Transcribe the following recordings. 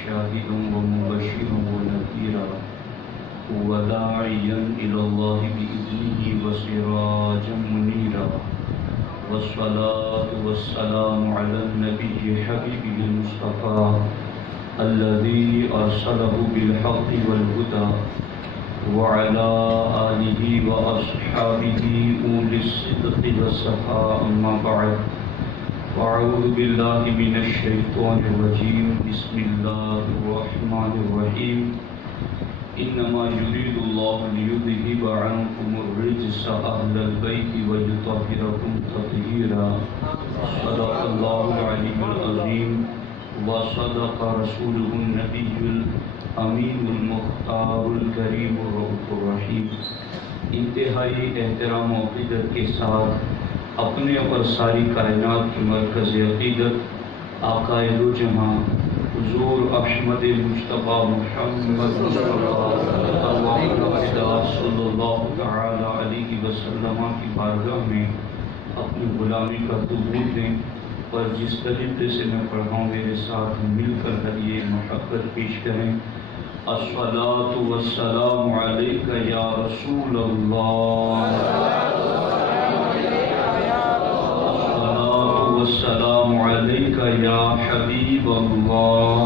شاهدا ومبشرا ونذيرا وداعيا إلى الله بإذنه وسراجا منيرا والصلاة والسلام على النبي حبيبه المصطفى الذي أرسله بالحق والهدى وعلى آله وأصحابه أولي الصدق والصفاء أما بعد فأعوذ بالله من الشيطان الرجيم بسم الله الرحمن الرحيم إنما يريد الله ليذهب عنكم الرجس أهل البيت ويطهركم تطهيرا صدق الله العلي العظيم وصدق رسوله النبي الأمين المختار الكريم الرؤوف الرحيم. انتہائی احترام و عقیدت کے ساتھ اپنے اور ساری کائنات کی مرکز عقیدت آقا دو جہاں حضور احمد مصطفیٰ محمد صلی اللہ تعالی علیہ وسلم کی بارگاہ میں اپنی غلامی کا ثبوت دیں اور جس طریقے سے میں پڑھاؤں میرے ساتھ مل کر یہ محبت پیش کریں. الصلاۃ والسلام علیک یا رسول اللہ، الصلاۃ والسلام علیک یا حبیب اللہ،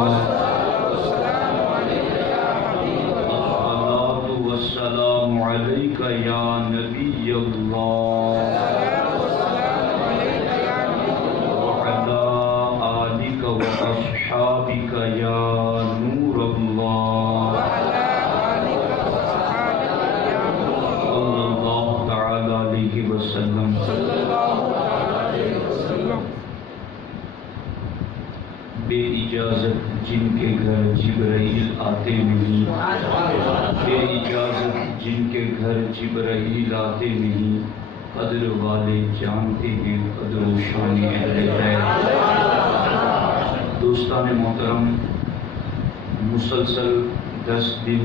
الصلاۃ والسلام علیک یا نبی اللہ، وأصحابك يا نور الله صلى الله تعالى عليه وسلم. بے اجازت جن کے گھر جبرائیل آتے نہیں، بے اجازت جن کے گھر جبرائیل آتے نہیں، قدر والے جانتے ہیں قدر و شان اہل بیت. دوستان محترم، مسلسل 10 دن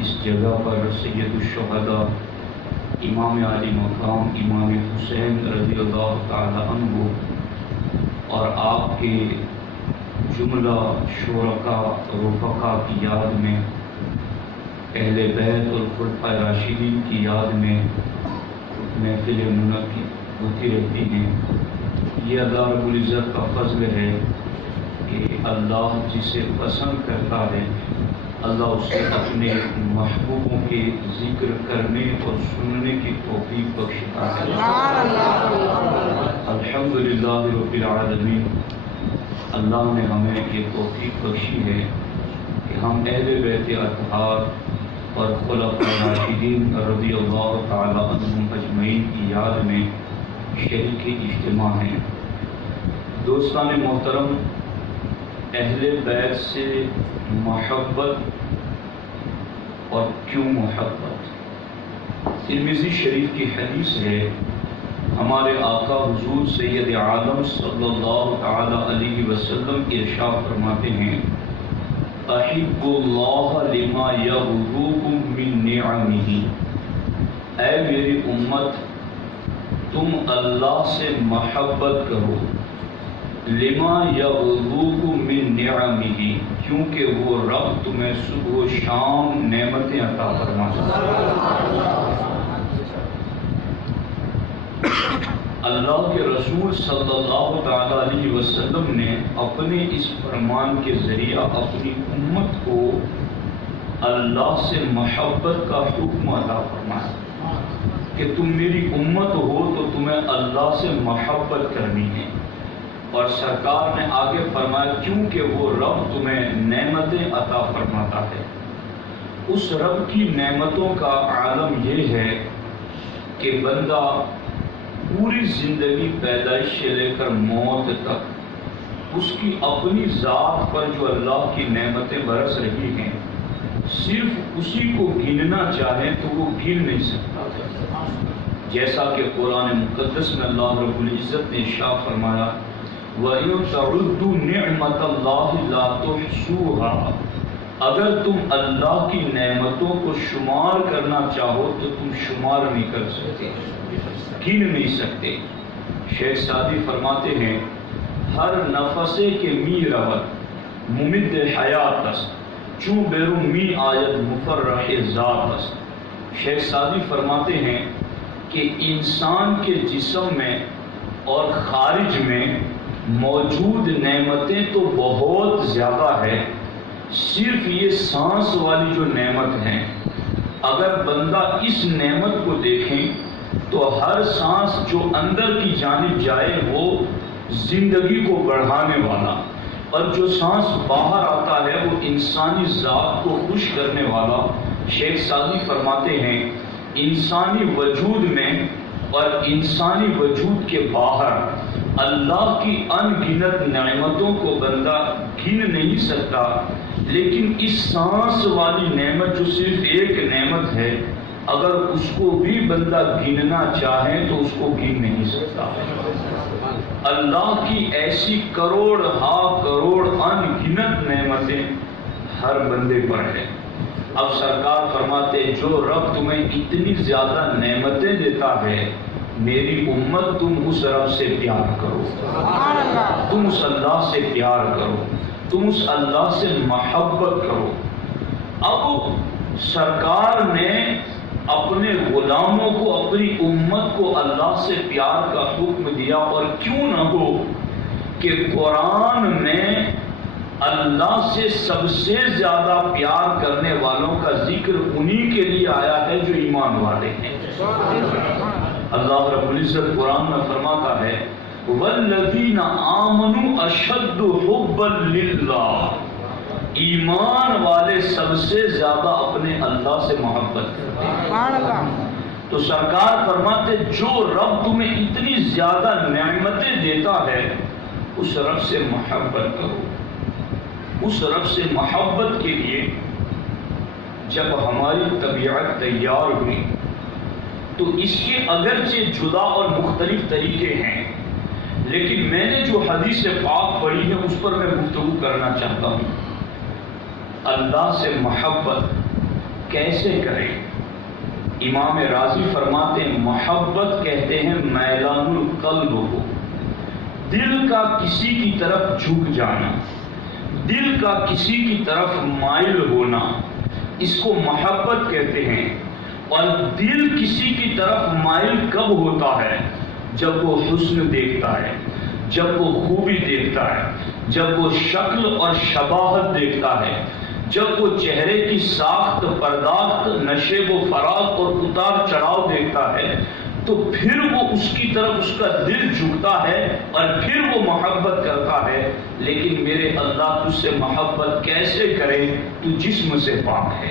اس جگہ پر سید الشہداء امام علی مقام امام حسین رضی اللہ تعالی عنہ اور آپ کے جملہ شرکاء رفقاء کی یاد میں، اہل بیت اور خلفائے راشدین کی یاد میں محفل منعقد ہوتی رہتی ہیں. یہ اللہ رب العزت کا فضل ہے کہ اللہ جسے پسند کرتا ہے اللہ اسے اپنے محبوبوں کے ذکر کرنے اور سننے کی توفیق بخشتا ہے. الحمدللہ رب العالمین، اللہ نے ہمیں یہ توفیق بخشی ہے کہ ہم اہل بیت اطہار اور خلفائے راشدین رضی اللہ تعالی عنہم اجمعین کی یاد میں شریک اجتماع ہیں. دوستان محترم، اہل بیت سے محبت اور کیوں محبت؟ ترمذی شریف کی حدیث ہے، ہمارے آقا حضور سید عالم صلی اللہ تعالی علیہ وسلم ارشاد فرماتے ہیں، احب اللہ لما یغروکم من نعمہ، اے میری امت تم اللہ سے محبت کرو، لما یغروکم من نعمہ، کیونکہ وہ رب تمہیں صبح و شام نعمتیں عطا فرماتا ہے. اللہ کے رسول صلی اللہ تعالی علیہ وسلم نے اپنے اس فرمان کے ذریعہ اپنی امت کو اللہ سے محبت کا حکم عطا فرمایا کہ تم میری امت ہو تو تمہیں اللہ سے محبت کرنی ہے. اور سرکار نے آگے فرمایا کیونکہ وہ رب تمہیں نعمتیں عطا فرماتا ہے. اس رب کی نعمتوں کا عالم یہ ہے کہ بندہ پوری زندگی پیدائش سے لے کر موت تک اس کی اپنی ذات پر جو اللہ کی نعمتیں برس رہی ہیں صرف اسی کو گننا چاہے تو وہ گن نہیں سکتا. جیسا کہ قرآن مقدس میں اللہ رب العزت نے ارشاد فرمایا وَإِن تَعُدُّوا نِعْمَةَ اللَّهِ لَا تُحْصُوهَا، اگر تم اللہ کی نعمتوں کو شمار کرنا چاہو تو تم شمار نہیں کر سکتے، گن نہیں سکتے. شیخ سعدی فرماتے ہیں ہر نفسے کے می رود ممد حیات است چون بیرون می آید مفرح ذات است۔ شیخ سعدی فرماتے ہیں کہ انسان کے جسم میں اور خارج میں موجود نعمتیں تو بہت زیادہ ہے، صرف یہ سانس والی جو نعمت ہے، اگر بندہ اس نعمت کو دیکھیں تو ہر سانس جو اندر کی جانب جائے وہ زندگی کو بڑھانے والا، اور جو سانس باہر آتا ہے وہ انسانی ذات کو خوش کرنے والا۔ شیخ سعدی فرماتے ہیں انسانی وجود میں اور انسانی وجود کے باہر اللہ کی ان گنت نعمتوں کو بندہ گن نہیں سکتا، لیکن اس سانس والی نعمت جو صرف ایک نعمت ہے، اگر اس کو بھی بندہ گننا چاہے تو اس کو گن نہیں سکتا۔ اللہ کی ایسی کروڑ ہا کروڑ ان گنت نعمتیں ہر بندے پر ہے۔ اب سرکار فرماتے جو رب تمہیں اتنی زیادہ نعمتیں دیتا ہے، میری امت تم اس رب سے پیار کرو، تم اس اللہ سے پیار کرو، تم اس اللہ سے محبت کرو۔ اب سرکار نے اپنے غلاموں کو، اپنی امت کو اللہ سے پیار کا حکم دیا، اور کیوں نہ ہو کہ قرآن میں اللہ سے سب سے زیادہ پیار کرنے والوں کا ذکر انہی کے لیے آیا ہے جو ایمان والے ہیں۔ اللہ رب العزت قرآن میں فرماتا ہے وَالَّذِينَ آمَنُوا أَشَدُّ حُبًّا لِلَّهِ، ایمان والے سب سے زیادہ اپنے اللہ سے محبت کرتے ہیں۔ تو سرکار فرماتے جو رب تمہیں اتنی زیادہ نعمتیں دیتا ہے اس رب سے محبت کرو۔ اس رب سے محبت کے لیے جب ہماری طبیعت تیار ہوئی تو اس کے اگرچہ جدا اور مختلف طریقے ہیں، لیکن میں نے جو حدیث پاک پڑھی ہے اس پر میں گفتگو کرنا چاہتا ہوں۔ اللہ سے محبت کیسے کریں؟ امام راضی فرماتے ہیں محبت کہتے ہیں میلان القلب کو، دل کا کسی کی طرف جھک جانا، دل کا کسی کی طرف مائل ہونا، اس کو محبت کہتے ہیں۔ اور دل کسی کی طرف مائل کب ہوتا ہے؟ جب وہ حسن دیکھتا ہے، جب وہ خوبی دیکھتا ہے، جب وہ شکل اور شباہت دیکھتا ہے، جب وہ چہرے کی ساخت پرداخت، نشیب و فراق اور اتار چڑھاؤ دیکھتا ہے، تو پھر وہ اس کی طرف اس کا دل جھکتا ہے اور پھر وہ محبت کرتا ہے۔ لیکن میرے اللہ تجھ سے محبت کیسے کرے؟ تو جسم سے پاک ہے،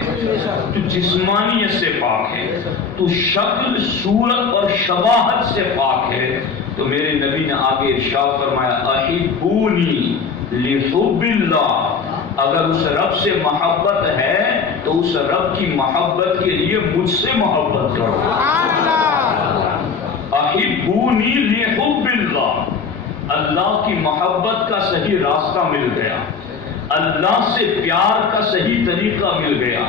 تو جسمانیت سے پاک ہے، تو شکل صورت اور شباہت سے پاک ہے۔ تو میرے نبی نے آگے ارشاد فرمایا احبونی لحب اللہ، اگر اس رب سے محبت ہے تو اس رب کی محبت کے لیے مجھ سے محبت کرو۔ احبونی لحب اللہ، اللہ کی محبت کا صحیح راستہ مل گیا، اللہ سے پیار کا صحیح طریقہ مل گیا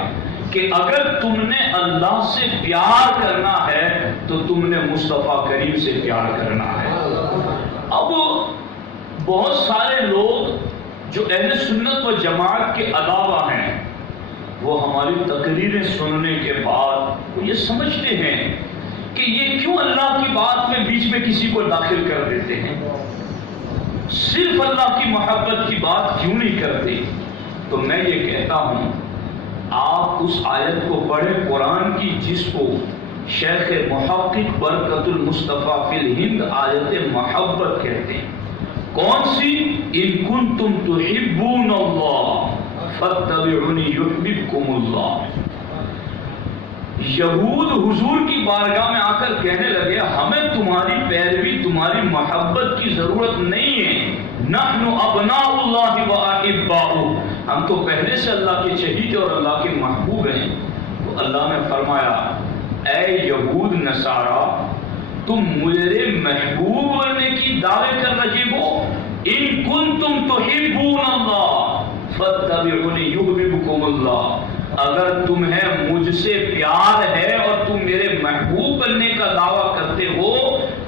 کہ اگر تم نے اللہ سے پیار کرنا ہے تو تم نے مصطفیٰ کریم سے پیار کرنا ہے۔ اب بہت سارے لوگ جو اہل سنت و جماعت کے علاوہ ہیں وہ ہماری تقریریں سننے کے بعد وہ یہ سمجھتے ہیں کہ یہ کیوں اللہ کی بات میں بیچ میں کسی کو داخل کر دیتے ہیں، صرف اللہ کی محبت کی بات کیوں نہیں کرتے؟ تو میں یہ کہتا ہوں آپ اس آیت کو پڑھیں قرآن کی جس کو شیخ محقق برکت المصطفیٰ فی الہند آیت محبت کہتے ہیں۔ کون سی؟ ان کنتم تحبون اللہ فاتبعونی یحببکم اللہ۔ یہود حضور کی بارگاہ میں آ کر کہنے لگے ہمیں تمہاری پیروی، تمہاری محبت کی ضرورت نہیں ہے، نحن ابناء اللہ و احباؤہ، ہم تو پہلے سے اللہ کے چہیتے اور اللہ کے محبوب ہیں۔ تو اللہ نے فرمایا اے یہود نصارا، تم میرے محبوب بننے کی دعوے کر رہے ہو؟ ان کنتم تحبون اللہ فاتبعونی یحببکم اللہ، اگر تمہیں مجھ سے پیار ہے اور تم میرے محبوب بننے کا دعویٰ کرتے ہو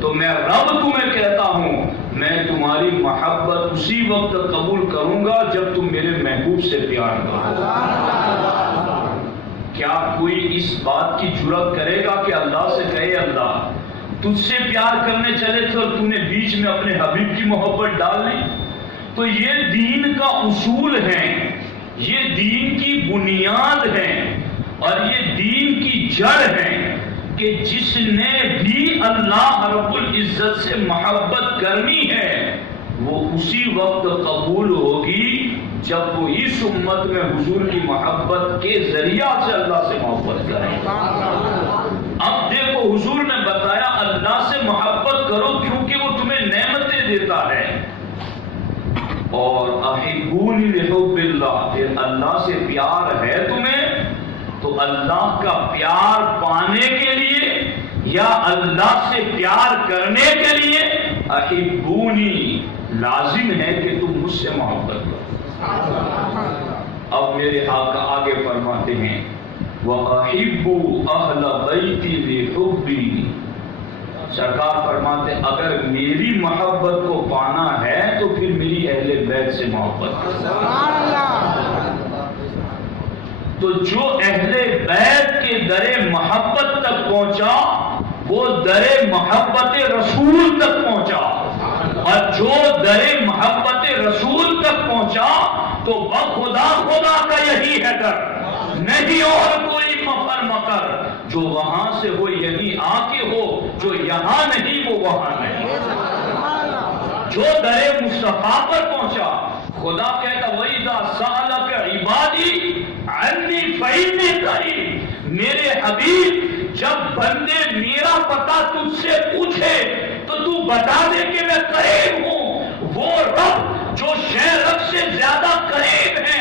تو میں رب تمہیں کہتا ہوں میں تمہارے تمہاری محبت اسی وقت قبول کروں گا جب تم میرے محبوب سے پیار کرو۔ کیا کوئی اس بات کی جرأت کرے گا کہ اللہ سے کہے اللہ تجھ سے پیار کرنے چلے تھے اور تو نے بیچ میں اپنے حبیب کی محبت ڈال لی؟ تو یہ دین کا اصول ہے، یہ دین کی بنیاد ہے اور یہ دین کی جڑ ہے کہ جس نے بھی اللہ رب العزت سے محبت کرنی ہے وہ اسی وقت قبول ہوگی جب وہ اس امت میں حضور کی محبت کے ذریعہ سے اللہ سے محبت کرے۔ اب دیکھو حضور نے بتایا اللہ سے محبت کرو کیونکہ وہ تمہیں نعمتیں دیتا ہے، اور احبونی لحب اللہ، پھر اللہ سے پیار ہے تمہیں تو اللہ کا پیار پانے کے لیے یا اللہ سے پیار کرنے کے لیے احبونی لازم ہے کہ تم مجھ سے محبت کرو۔ اب میرے آقا آگے فرماتے ہیں وَأَحِبُّ أَهْلَ بَيْتِ لِحُبِّي، سرکار فرماتے اگر میری محبت کو پانا ہے تو پھر میری اہل بیت سے محبت کرو۔ تو جو اہل بیت کے در محبت تک پہنچا وہ در محبت رسول تک پہنچا، اور جو در محبت رسول تک پہنچا تو بخدا خدا کا یہی ہے در، نہیں اور کوئی مفر مکر، جو وہاں سے ہو یہی آ کے ہو، جو یہاں نہیں وہ وہاں نہیں۔ جو در مصطفیٰ پر پہنچا خدا کہتا وَإِذَا سَأَلَكَ عِبَادِي عَنِّي فَإِنِّي قَرِيبٌ، میرے حبیب جب بندے میرا پتہ تجھ سے پوچھے تو تو بتا دے کہ میں قریب ہوں۔ وہ رب جو شے رب سے زیادہ قریب ہے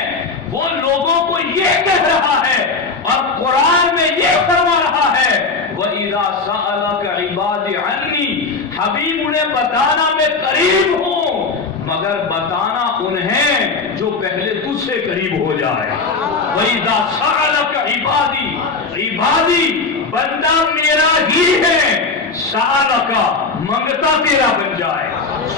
وہ لوگوں کو یہ کہہ رہا ہے اور قرآن میں یہ فرما رہا ہے وَإِذَا سَأَلَكَ عِبَادِي عَنِّي، حبیب انہیں بتانا میں قریب ہوں، مگر بتانا انہیں جو پہلے تجھ سے قریب ہو جائے۔ وَإِذَا سَأَلَكَ عِبَادِي، عبادی بندہ میرا ہی ہے، سَأَلَكَ منگتا تیرا بن جائے،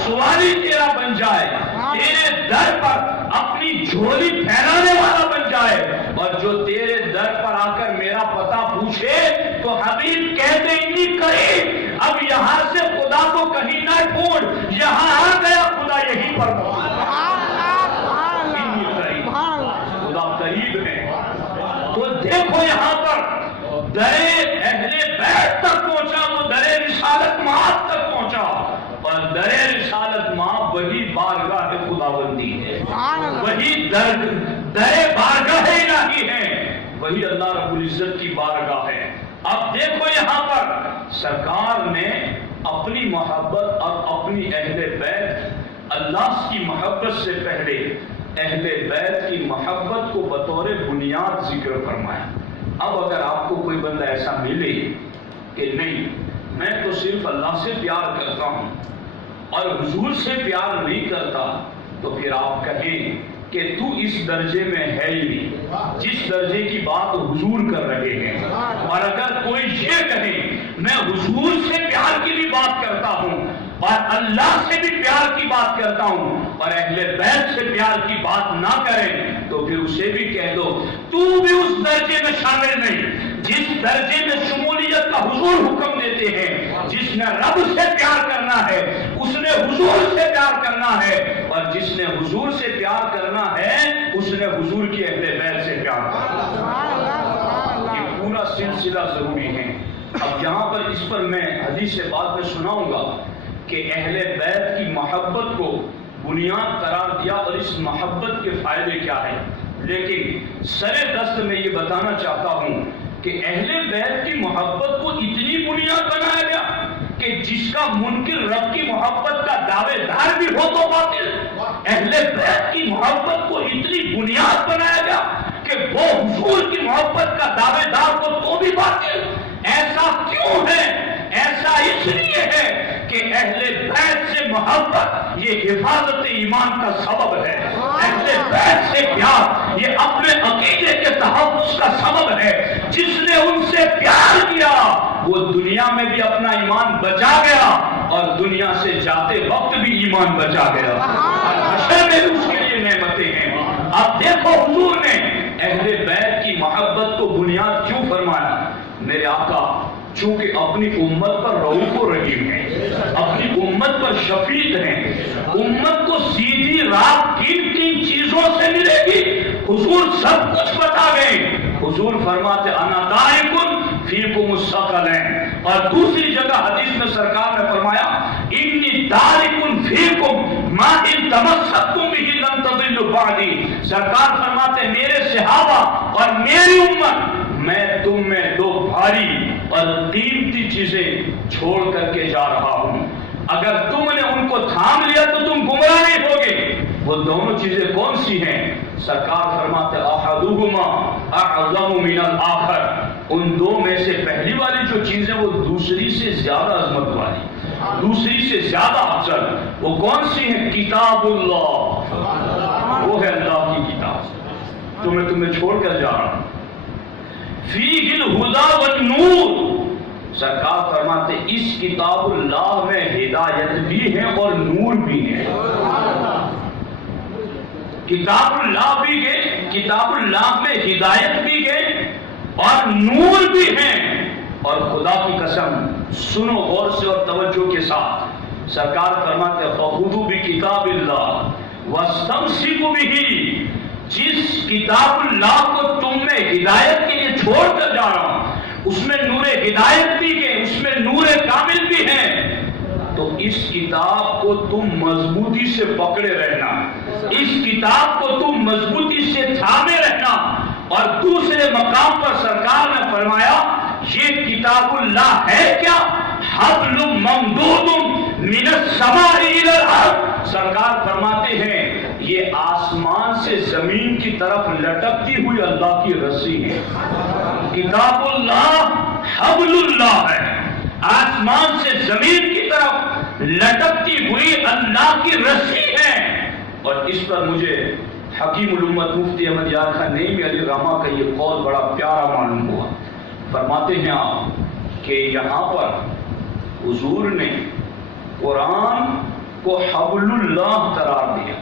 سوالی تیرا بن جائے، تیرے در پر اپنی جھولی پھیلانے والا بن جائے، اور جو تیرے در پر آ کر میرا پتہ پوچھے تو حبیب کہتے انی قریب، اب یہاں سے خدا کو کہیں نہ ڈھونڈ، یہاں آ گیا خدا یہیں پر خدا قریب ہے۔ تو دیکھو یہاں پر در اہل بیت تک پہنچا، وہ در رسالت مآب تک پہنچا، اور در رسالت مآب وہی بارگاہ خداوندی ہے، وہی در بارگاہ الہی ہے، وہی اللہ رب العزت کی بارگاہ ہے۔ اب دیکھو یہاں پر سرکار نے اپنی محبت اور اپنی اہل بیت، اللہ کی محبت سے پہلے اہل بیت کی محبت کو بطور بنیاد ذکر فرمایا۔ اب اگر آپ کو کوئی بندہ ایسا ملے کہ نہیں میں تو صرف اللہ سے پیار کرتا ہوں اور حضور سے پیار نہیں کرتا، تو پھر آپ کہیں کہ تو اس درجے میں ہے ہی نہیں جس درجے کی بات حضور کر رہے ہیں۔ اور اگر کوئی یہ کہے میں حضور سے پیار کی بھی بات کرتا ہوں اور اللہ سے بھی پیار کی بات کرتا ہوں اور اہل بیت سے پیار کی بات نہ کریں، تو پھر اسے بھی کہہ دو تو بھی اس درجے میں شامل نہیں جس درجے میں شمولیت کا حضور حکم دیتے ہیں۔ جس نے رب سے پیار کرنا ہے اس نے حضور سے پیار کرنا ہے، اور جس نے حضور سے پیار کرنا ہے اس نے حضور کی اہل بیت سے پیار کرنا ہے۔ یہ پورا سلسلہ ضروری ہے۔ اب یہاں پر اس پر میں حدیث سے بعد میں سناؤں گا کہ اہل بیت کی محبت کو بنیاد قرار دیا اور اس محبت کے فائدے کیا ہیں، لیکن سر دست میں یہ بتانا چاہتا ہوں کہ اہل بیت کی محبت کو اتنی بنیاد بنایا گیا کہ جس کا منکر رب کی محبت کا دعوے دار بھی ہو تو باطل، اہل بیت کی محبت کو اتنی بنیاد بنایا گیا کہ وہ حضور کی محبت کا دعوے دار ہو تو بھی باطل۔ ایسا کیوں ہے؟ ایسا اس لیے ہے کہ اہل بیت سے محبت یہ حفاظت ایمان کا سبب ہے، اہل بیت سے پیار یہ اپنے عقیدے کے تحفظ کا سبب ہے۔ جس نے ان سے پیار کیا وہ دنیا میں بھی اپنا ایمان بچا گیا اور دنیا سے جاتے وقت بھی ایمان بچا گیا اور حشر میں اس کے لیے نعمتیں ہیں۔ اب دیکھو حضور نے اہل بیت کی محبت کو بنیاد کیوں فرمایا؟ میرے آقا چونکہ اپنی امت پر رؤوف و رحیم ہیں، اپنی امت پر شفیق ہیں، امت کو سیدھی راہ کن کن چیزوں سے ملے گی حضور سب کچھ بتا گئے۔ حضور فرماتے انا تارکن فیکم الثقلین، اور دوسری جگہ حدیث میں سرکار نے فرمایا انی تارکن فیکم ما ان تمسکتم بہ لن تضلوا بعدی۔ سرکار فرماتے میرے صحابہ اور میری امت میں تم میں دو بھاری اور قیمتی چیزیں چھوڑ کر کے جا رہا ہوں، اگر تم نے ان کو تھام لیا تو تم گمراہ نہیں ہوگے۔ وہ دونوں چیزیں کون سی ہیں؟ سرکار فرماتے احدہما اعظم من الاخر، ان دو میں سے پہلی والی جو چیز ہے وہ دوسری سے زیادہ عظمت والی، دوسری سے زیادہ افضل، وہ کون سی ہے؟ کتاب اللہ، وہ ہے اللہ کی کتاب جو میں تمہیں چھوڑ کر جا رہا ہوں۔ فیہ الہدی والنور، سرکار فرماتے اس کتاب اللہ میں ہدایت بھی ہے اور نور بھی ہے۔ کتاب اللہ بھی ہے، کتاب اللہ میں ہدایت بھی ہے اور نور بھی ہے۔ اور خدا کی قسم سنو غور سے اور توجہ کے ساتھ، سرکار فرماتے فخذوا بکتاب اللہ واستمسکوا بہ، جس کتاب اللہ کو تم میں ہدایت کے لیے چھوڑ کر جا رہا ہوں اس میں نور ہدایت بھی ہے، اس میں نور کامل بھی ہے، تو اس کتاب کو تم مضبوطی سے پکڑے رہنا، اس کتاب کو تم مضبوطی سے تھامے رہنا۔ اور دوسرے مقام پر سرکار نے فرمایا یہ کتاب اللہ ہے کیا؟ حبل ممدود من السماء الى الارض، سرکار فرماتے ہیں یہ آسمان سے زمین کی طرف لٹکتی ہوئی اللہ کی رسی ہے۔ کتاب اللہ حبل اللہ ہے، آسمان سے زمین کی طرف لٹکتی ہوئی اللہ کی رسی ہے۔ اور اس پر مجھے حکیم الامت مفتی احمد یار خان نعیمی علیہ رحمہ کا یہ قول بڑا پیارا معلوم ہوا۔ فرماتے ہیں آپ کہ یہاں پر حضور نے قرآن کو حبل اللہ قرار دیا۔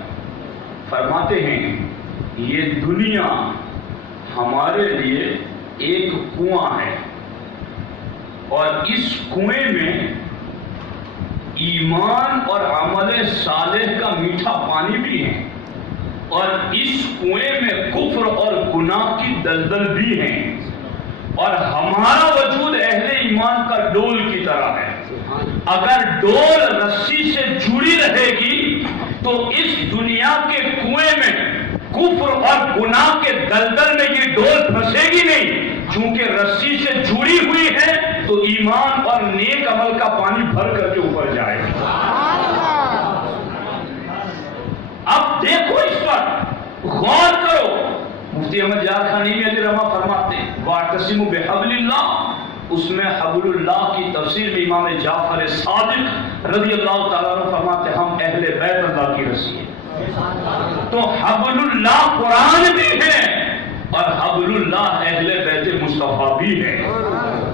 فرماتے ہیں یہ دنیا ہمارے لیے ایک کنواں ہے اور اس کنویں میں ایمان اور عمل صالح کا میٹھا پانی بھی ہے، اور اس کنویں میں کفر اور گناہ کی دلدل بھی ہے، اور ہمارا وجود اہل ایمان کا ڈول کی طرح ہے۔ اگر ڈول رسی سے جڑی رہے گی تو اس دنیا کے کنویں میں کفر اور گناہ کے دلدل میں یہ ڈول پھنسے گی نہیں، چونکہ رسی سے جڑی ہوئی ہے تو ایمان اور نیک عمل کا پانی بھر کر کے اوپر جائے گا۔ اب دیکھو اس پر غور کرو، مفتی احمد یار خان نعیمی علیہ رحمہ فرماتے ہیں واعتصموا بحبل اللہ، اس میں حبل اللہ کی تفسیر میں امام جعفر صادق رضی اللہ تعالیٰ عنہ فرماتے ہم اہل بیت اللہ کی رسی ہے۔ تو حبل اللہ قرآن بھی ہے اور حبل اللہ اہل بیت مصطفیٰ بھی ہے۔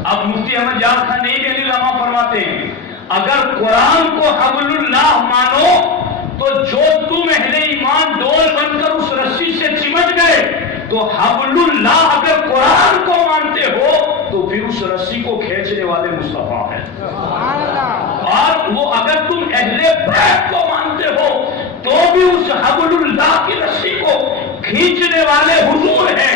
اب مفتی احمد یار خان نعیمی علیہ رحمہ فرماتے ہیں اگر قرآن کو حبل اللہ مانو تو جو تم اہل ایمان ڈول بن کر اس رسی سے چمٹ گئے، تو حبل اللہ اگر قرآن کو مانتے ہو تو پھر اس رسی کو کھینچنے والے مصطفیٰ ہیں، اور وہ اگر تم اہل بیت کو مانتے ہو تو بھی اس حبل اللہ کی رسی کو کھینچنے والے حضور ہیں۔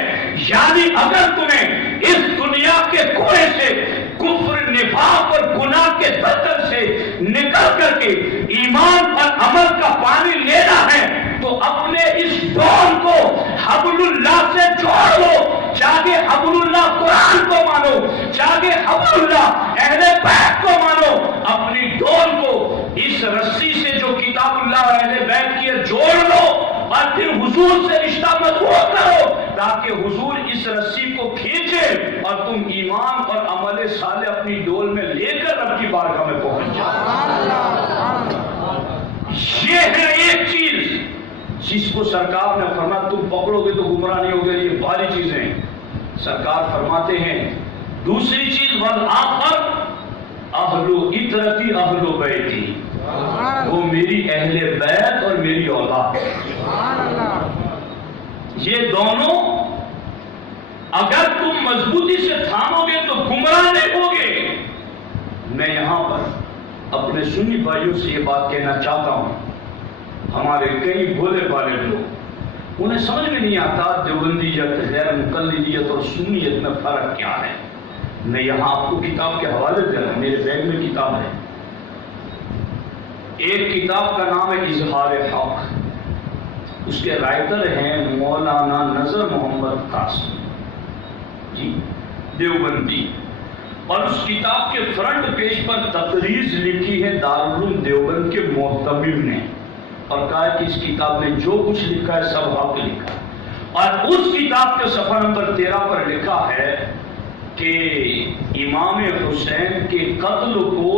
یعنی اگر تمہیں اس دنیا کے کنویں سے کفر، نفاق اور گناہ کے دلدل سے نکل کر کے ایمان اور عمل کا پانی لینا ہے تو اپنے اس ڈول کو حبل اللہ سے جوڑ لو، چاہے حبل اللہ قرآن کو مانو، چاہے حبل اللہ اہل بیت کو مانو، اپنی ڈول کو اس رسی سے جو کتاب اللہ اور اہل بیت کی ہے جوڑ لو، اور پھر حضور سے رشتہ مضبوط کرو تاکہ حضور اس رسی کو کھینچے اور تم ایمان اور عمل صالح اپنی ڈول میں لے کر رب کی بارگاہ میں پہنچ جاؤ۔ یہ ہے ایک چیز جس کو سرکار نے فرمایا تم پکڑو گے تو گمراہ نہیں ہوگے، یہ بھاری چیزیں سرکار فرماتے ہیں۔ دوسری چیز والآخر اہل اطرتی اہل بیتی، وہ میری اہل بیت اور میری اولاد، یہ دونوں اگر تم مضبوطی سے تھامو گے تو گمراہ نہیں ہوگے۔ میں یہاں پر اپنے سنی بھائیوں سے یہ بات کہنا چاہتا ہوں، ہمارے کئی بھولے بھالے لوگ، انہیں سمجھ میں نہیں آتا دیوبندیت، غیر مقلدیت اور سنیت میں فرق کیا ہے۔ میں یہاں آپ کو کتاب کے حوالے دے رہا ہوں، میرے بیگ میں کتاب ہے، ایک کتاب کا نام ہے اظہار حق، اس کے رائٹر ہیں مولانا نذر محمد قاسم جی دیوبندی، اور اس کتاب کے فرنٹ پیج پر تقریض لکھی ہے دارالعلوم دیوبند کے محتمم نے، اور کہا کہ اس کتاب میں جو کچھ لکھا ہے سب حق لکھا ہے، اور اس کتاب کے صفحہ نمبر 13 پر لکھا ہے کہ امام حسین کے قتل کو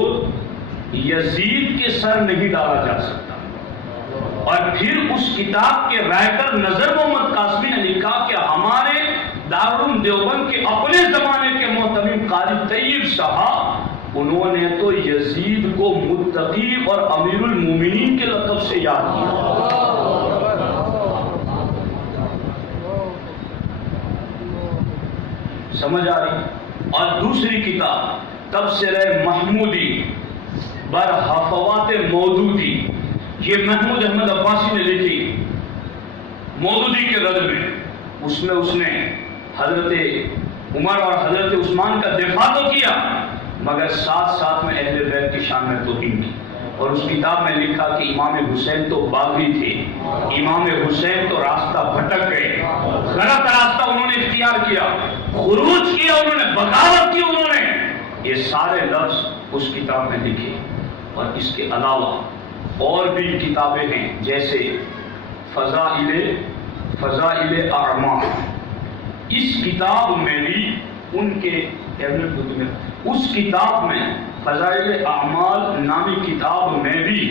یزید کے سر نہیں ڈالا جا سکتا، اور پھر اس کتاب کے رائٹر نذر محمد قاسمی نے لکھا کہ ہمارے دارالعلوم دیوبند کے اپنے زمانے کے محتمم قاری طیب صاحب، انہوں نے تو یزید کو متقی اور امیر المومنین کے لقب سے یاد کیا۔ سمجھ آ رہی؟ اور دوسری کتاب تبصرہ محمودی بر حفوات مودودی، یہ محمود احمد عباسی نے لکھی مودودی کے رد میں، اس نے حضرت عمر اور حضرت عثمان کا دفاع تو کیا، مگر ساتھ ساتھ میں اہل بیت کی شان میں توہین کی، اور اس کتاب میں لکھا کہ امام حسین تو باغی تھے، امام حسین تو راستہ بھٹک گئے، غلط راستہ انہوں نے اختیار کیا، خروج کیا انہوں نے، بغاوت کی انہوں نے، یہ سارے لفظ اس کتاب میں لکھے۔ اور اس کے علاوہ اور بھی کتابیں ہیں، جیسے فضائل اعمال، اس کتاب میں بھی ان کے اس کتاب میں فضائل اعمال نامی کتاب میں بھی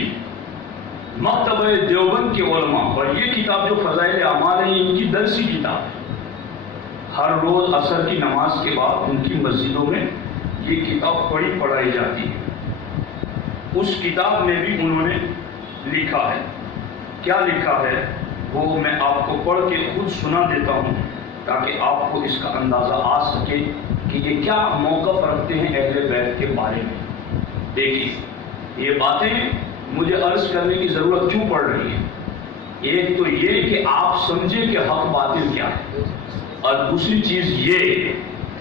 مکتبہ دیوبند کے علماء، اور یہ کتاب جو فضائل اعمال ہے ان کی درسی کتاب ہے، ہر روز عصر کی نماز کے بعد ان کی مسجدوں میں یہ کتاب پڑھائی جاتی ہے۔ اس کتاب میں بھی انہوں نے لکھا ہے، کیا لکھا ہے وہ میں آپ کو پڑھ کے خود سنا دیتا ہوں تاکہ آپ کو اس کا اندازہ آ سکے کہ یہ کیا موقف رکھتے ہیں اہل بیت کے بارے میں۔ دیکھیے یہ باتیں مجھے عرض کرنے کی ضرورت کیوں پڑ رہی ہے، ایک تو یہ کہ آپ سمجھیں کہ حق باطل کیا ہے، اور دوسری چیز یہ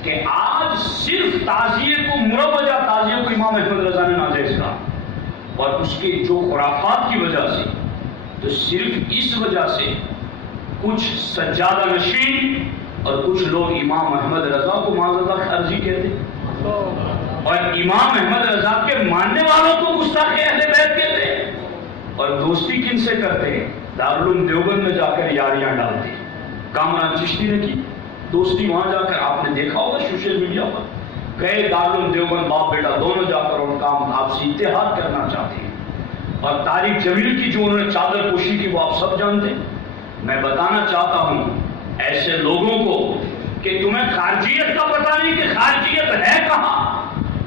کہ آج صرف تعزیے کو، مروجہ تعزیے کو امام احمد رضا نے ناجائز کہا، اور اس کے جو خرافات کی وجہ سے، تو صرف اس وجہ سے کچھ سجادہ نشین اور کچھ لوگ امام احمد رضا کو معذرت خارجی کہتے ہیں، اور امام احمد رضا کے ماننے والوں کو گستاخ اہل بیت کہتے ہیں، اور دوستی کن سے کرتے ہیں؟ دارالعلوم دیوبند میں جا کر یاریاں ڈالتے ہیں۔ کامران چشتی نے کی دوستی، وہاں جا کر آپ نے دیکھا ہوگا سوشل میڈیا پر، گئے دارالعلوم دیوبند باپ بیٹا دونوں جا کر ان کام آپ سے اتحاد کرنا چاہتے ہیں، اور طارق جمیل کی جو انہوں نے چادر پوشی کی وہ آپ سب جانتے ہیں۔ میں بتانا چاہتا ہوں ایسے لوگوں کو کہ تمہیں خارجیت کا پتہ نہیں کہ خارجیت ہے کہاں،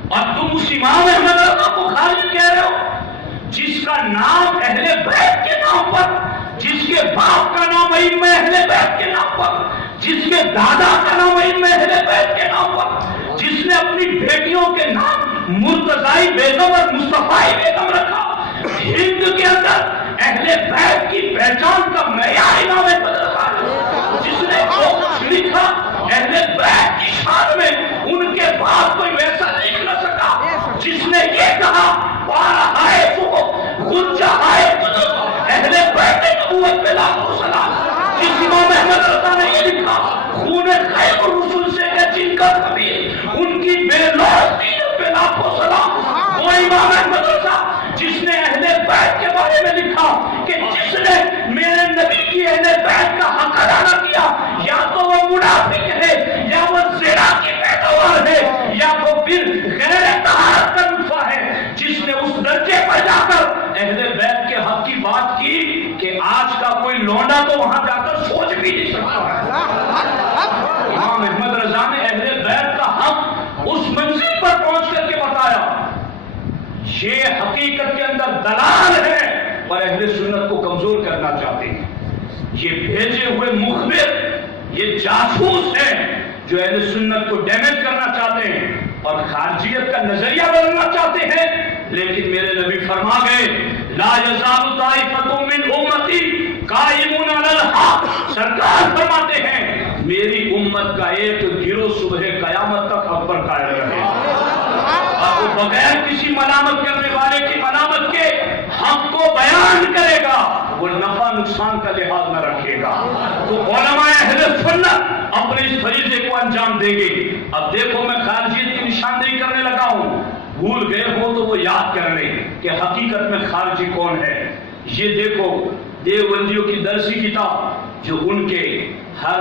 اور تم اس امام احمد رضا کو خارجی کہہ رہے ہو جس کا نام اہل بیت کے نام پر، جس کے باپ کا نام ائمہ اہل بیت کے نام پر، جس کے دادا کا نام ائمہ اہل بیت کے نام پر، جس نے اپنی بیٹیوں کے نام مرتضائی بیگم اور مصطفی بیگم رکھا، ہند کے اندر اہل بیت کی پہچان کا معیار امام احمد رضا ہے، جس نے جو کچھ لکھا اہل بیت کی شان میں ان کے بعد کوئی ویسا لکھ نہ سکا، جس نے یہ کہا بارہائے فوق گنجہائے قدس اہل بیت نبوت پہ لاکھوں سلام، جس امام احمد رضا نے یہ لکھا خون خیر الرسول سے ہے جن کا خبیر ان کی بے لوث دین پہ لاکھوں سلام، وہ امام احمد رضا جس نے اہل بیت کے بارے میں لکھا کہ جس نے میرے نبی کی اہل بیت کا حق ادا نہ کیا یا تو وہ منافق ہے یا وہ زنا کی پیداوار ہے یا وہ پھر غیر طہارت کا نطفہ ہے، جس نے اس درجے پر جا کر اہل بیت کے حق کی بات کی کہ آج کا کوئی لونڈا تو وہاں جا کر سوچ بھی نہیں سکتا ہے۔ امام احمد رضا نے اہل بیت کا حق اس منزل پر پہنچ کر کے بتایا یہ حقیقت کے اندر دلال ہے اور اہل سنت کو کمزور کرنا چاہتے ہیں. یہ بھیجے ہوئے مخبر، یہ جاسوس ہیں جو اہل سنت کو ڈیمیج کرنا چاہتے ہیں اور خارجیت کا نظریہ بدلنا چاہتے ہیں. لیکن میرے نبی فرما گئے لا یزال طائفۃ من امتی قائمون علی الحق. سرکار فرماتے ہیں میری امت کا ایک گروہ صبح قیامت تک حق پر قائم رہے گا اور وہ بغیر کسی ملامت کرنے والے کی ملامت کے حق کو بیان کرے گا، وہ نفع نقصان کا لحاظ نہ رکھے گا. تو علماء اہل سنت اپنے اس فریضے کو انجام دیں گے. اب دیکھو میں خارجیت کی نشاندہی کرنے لگا ہوں، بھول گئے ہو تو وہ یاد کر لیں کہ حقیقت میں خارجی کون ہے. یہ دیکھو دیوبندیوں کی درسی کتاب جو ان کے ہر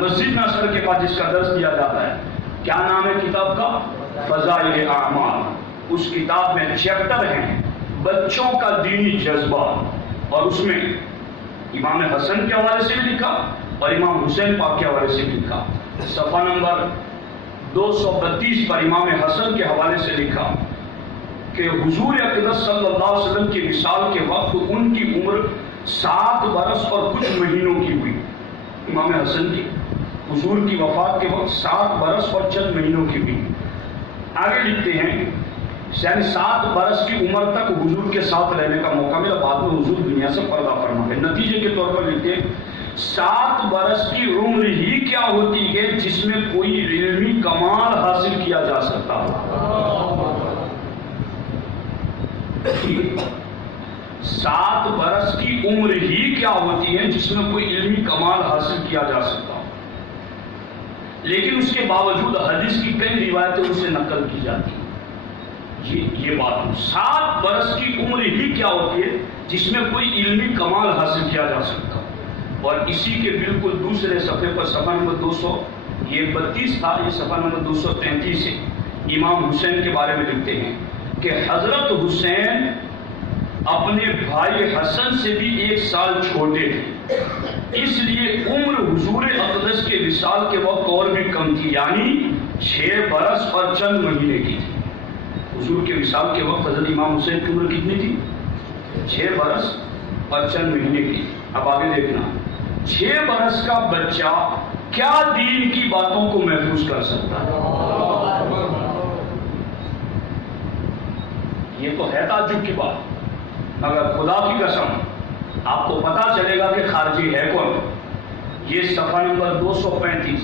مسجد میں اثر کے بعد جس کا درس دیا جاتا ہے، کیا نام ہے کتاب کا؟ فضائل اعمال. اس کتاب میں چیپٹر ہیں بچوں کا دینی جذبہ، اور اس میں امام حسن کے حوالے سے بھی لکھا اور امام حسین پاک کے حوالے سے بھی لکھا. صفحہ نمبر 232 پر امام حسن کے حوالے سے لکھا کہ حضور اقدس صلی اللہ علیہ وسلم کی وصال کے وقت ان کی عمر 7 برس اور کچھ مہینوں کی ہوئی. امام حسن کی حضور کی وفات کے وقت 7 برس اور چند مہینوں کی ہوئی. آگے لکھتے ہیں یعنی 7 برس کی عمر تک حضور کے ساتھ رہنے کا موقع ملا. بعد میں حضور دنیا سے پردہ فرما گئے. نتیجے کے طور پر لکھتے ہیں 7 برس کی عمر ہی کیا ہوتی ہے جس میں کوئی علمی کمال حاصل کیا جا سکتا ہو. 7 برس کی عمر ہی کیا ہوتی ہے جس میں کوئی علمی کمال حاصل کیا جا سکتا ہو. لیکن اس کے باوجود حدیث کی کئی روایتیں ان سے نقل کی جاتی ہیں. یہ بات 7 برس کی عمر ہی کیا ہوتی ہے جس میں کوئی علمی کمال حاصل کیا جا سکتا ہو. اور اسی کے بالکل دوسرے صفحے پر صفحہ نمبر 232 تھا، یہ صفحہ نمبر 233 ہے. امام حسین کے بارے میں لکھتے ہیں کہ حضرت حسین اپنے بھائی حسن سے بھی 1 سال چھوٹے تھے، اس لیے عمر حضور اقدس کے وصال کے وقت اور بھی کم تھی، یعنی 6 برس اور چند مہینے کی تھی. حضور کے وصال کے وقت حضرت امام حسین کی عمر کتنی تھی؟ 6 برس اور چند مہینے کی. اب آگے دیکھنا 6 برس کا بچہ کیا دین کی باتوں کو محفوظ کر سکتا ہے؟ یہ تو ہے تعجب کی بات. مگر خدا کی قسم آپ کو پتا چلے گا کہ خارجی ہے کون. یہ صفحہ نمبر 235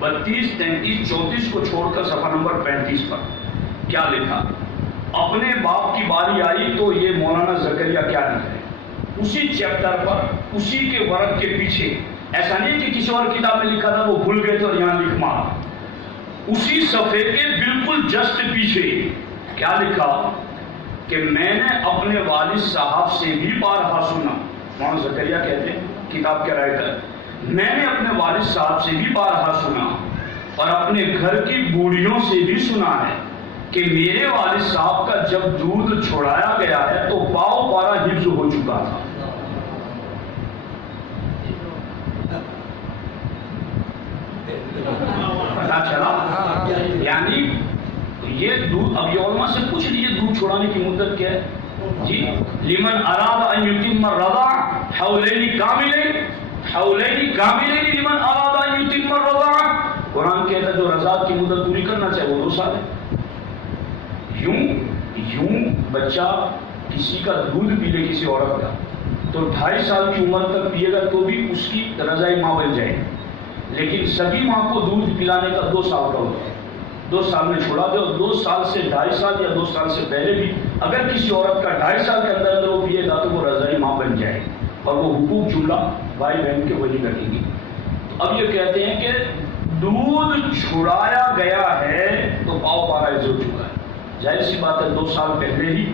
32 33 34 کو چھوڑ کر صفحہ نمبر 35 پر کیا لکھا؟ اپنے باپ کی باری آئی تو یہ مولانا زکریا کیا لکھ رہے ہیں اسی چیپٹر پر اسی کے ورق کے پیچھے. ایسا نہیں کہ کسی اور کتاب میں لکھا تھا وہ بھول گئے تو یہاں لکھ مار. اسی صفحے کے بالکل جسٹ پیچھے کیا لکھا کہ میں نے اپنے والد صاحب سے بھی بارہا سنا. مولانا زکریا کہتے ہیں کتاب کے رائٹر، میں نے اپنے والد صاحب سے بھی بارہا سنا اور اپنے گھر کی بوڑھیوں سے بھی سنا ہے کہ میرے والد صاحب کا جب دودھ چھوڑایا گیا ہے تو پاؤ پارا حفظ ہو چکا تھا. پتا چلا یعنی یہ دودھ. اب یہ علماء سے پوچھ لیجیے دودھ چھوڑانے کی مدت کیا ہے جی؟ لمن اراد ان یتم الرضاع حولین کاملین لمن اراد ان یتم الرضاع. قرآن کہتا ہے جو رضاعت کی مدت پوری کرنا چاہے وہ 2 سال ہے. یوں بچہ کسی کا دودھ پی لے کسی عورت کا تو 2.5 سال کی عمر تک پیے گا تو بھی اس کی رضائی ماں بن جائے. لیکن سبھی ماں کو دودھ پلانے کا 2 سال کا ہوتا ہے. 2 سال میں چھوڑا دے اور 2 سال سے 2.5 سال یا 2 سال سے پہلے بھی اگر کسی عورت کا 2.5 سال کے اندر وہ پیے گا تو وہ رضائی ماں بن جائے اور وہ حقوق جملہ بھائی بہن کے وہی کریں گی. اب یہ کہتے ہیں کہ دودھ چھڑایا گیا ہے تو پاؤ پارا حفظ ہو چکا ہے. ظاہر سی بات ہے 2 سال پہلے ہی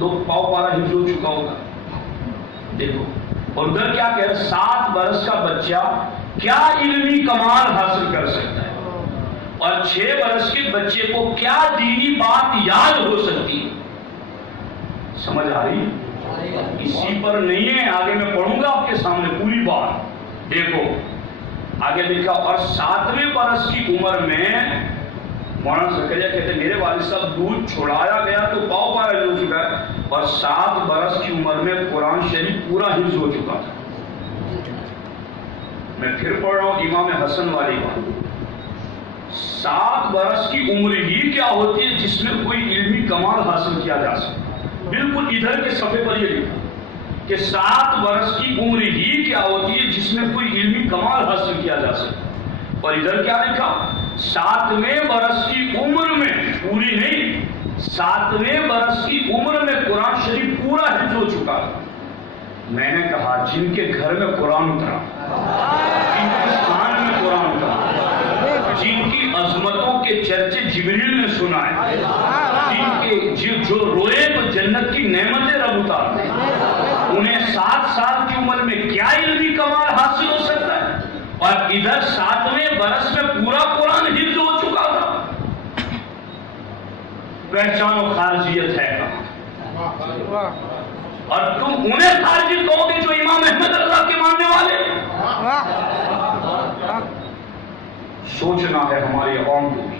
2 پاؤ پارا حفظ ہو چکا ہوگا. دیکھو اور ادھر کیا کہہ رہے 7 برس کا بچہ کیا علمی کمال حاصل کر سکتا ہے اور 6 برس کے بچے کو کیا دینی بات یاد ہو سکتی ہے. سمجھ آ رہی؟ اسی پر نہیں ہے، آگے میں پڑھوں گا آپ کے سامنے پوری بات. دیکھو آگے لکھا اور 7ویں برس کی عمر میں مولانا زکریا کہتے ہیں میرے والد صاحب دودھ چھوڑایا گیا تو پاؤ پارا ہو اور 7 برس کی عمر میں قرآن شریف پورا حفظ ہو چکا تھا۔ میں پھر پڑھ رہا ہوں امام حسن والی بات، 7 برس کی عمر ہی کیا ہوتی ہے جس میں کوئی علمی کمال حاصل کیا جا سکتا۔ بالکل ادھر کے صفحے پر یہ لکھا کہ 7 برس کی عمر ہی کیا ہوتی ہے جس میں کوئی علمی کمال حاصل کیا جا سکتا، اور ادھر کیا لکھا 7ویں برس کی عمر میں، پوری نہیں، 7ویں برس کی عمر میں قرآن شریف پورا حفظ ہو چکا۔ میں نے کہا جن کے گھر میں قرآن اترا، جن کے خان میں قرآن اترا، جن کی عظمتوں کے چرچے جبریل نے سنائے، جن کے جو روئے تو جنت کی نعمتیں رب اتارتے، انہیں 7 سال کی عمر میں کیا علمی کمال حاصل ہو سکتا ہے؟ اور ادھر 7ویں برس میں پورا قرآن حفظ ہو چکا تھا۔ پہچان و خارجیت ہے کہاں؟ اور تم انہیں خارجی کہو گے جو امام احمد رضا کے ماننے والے؟ سوچنا ہے ہماری عوام کو بھی۔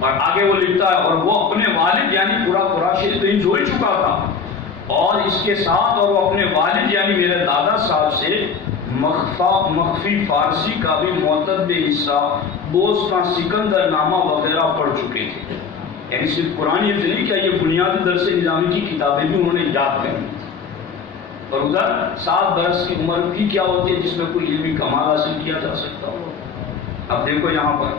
اور آگے وہ لکھتا ہے اور وہ اپنے والد یعنی پورا قرآن شریف تو ہو ہی چکا تھا، اور اس کے ساتھ اور وہ اپنے والد یعنی میرے دادا صاحب سے مخفی فارسی کا بھی معتد حصہ، بوسطن سکندر نامہ وغیرہ پڑھ چکے تھے۔ یعنی صرف قرآن یہ نہیں کیا، یہ بنیادی درس نظامی کی کتابیں بھی انہوں نے یاد کری۔ اور ادھر 7 برس کی عمر بھی کیا ہوتی ہے جس میں کوئی علمی کمال حاصل کیا جا سکتا ہو۔ اب دیکھو یہاں پر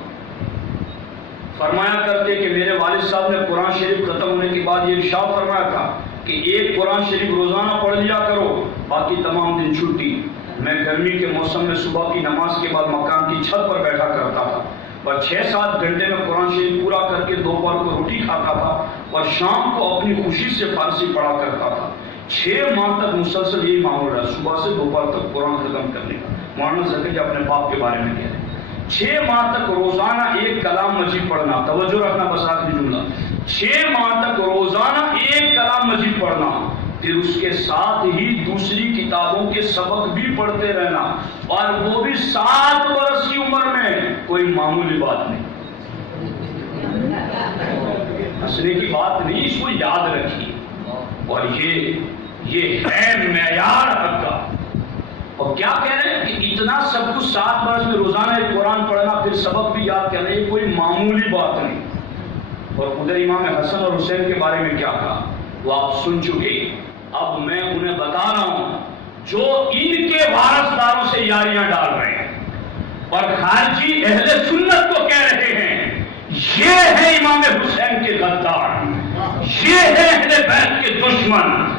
فرمایا کرتے کہ میرے والد صاحب نے قرآن شریف ختم ہونے کے بعد یہ ارشاد فرمایا تھا کہ ایک قرآن شریف روزانہ پڑھ لیا کرو، باقی تمام دن چھٹی۔ میں گرمی کے موسم میں صبح کی نماز کے بعد مکان کی چھت پر بیٹھا کرتا تھا، اور 6-7 گھنٹے میں قرآن شریف پورا کر کے دوپہر کو روٹی کھاتا تھا، اور شام کو اپنی خوشی سے فارسی پڑھا کرتا تھا۔ 6 ماہ تک مسلسل یہی معمول رہا، صبح سے دوپہر تک قرآن ختم کرنے کا۔ مولانا زکریا اپنے باپ کے بارے میں کہہ رہے ہیں 6 ماہ تک روزانہ ایک کلام مجید پڑھنا، توجہ رکھنا بس آخری جملہ، 6 ماہ تک روزانہ ایک کلام مجید پڑھنا، پھر اس کے ساتھ ہی دوسری کتابوں کے سبق بھی پڑھتے رہنا، اور وہ بھی 7 برس کی عمر میں۔ کوئی معمولی بات نہیں، ہنسنے کی بات نہیں، اس کو یاد رکھیے۔ اور یہ ہے معیار حق کا۔ اور کیا کہہ رہے ہیں کہ اتنا سب کچھ 7 برس میں روزانہ ایک قرآن پڑھنا، پھر سبق بھی یاد کرنا، یہ کوئی معمولی بات نہیں۔ اور ادھر امام حسن اور حسین کے بارے میں کیا کہا وہ آپ سن چکے۔ اب میں انہیں بتا رہا ہوں جو ان کے وارثداروں سے یاریاں ڈال رہے ہیں اور خارجی اہل سنت کو کہہ رہے ہیں یہ ہے امام حسین کے غدار، یہ ہے اہل بیت کے دشمن،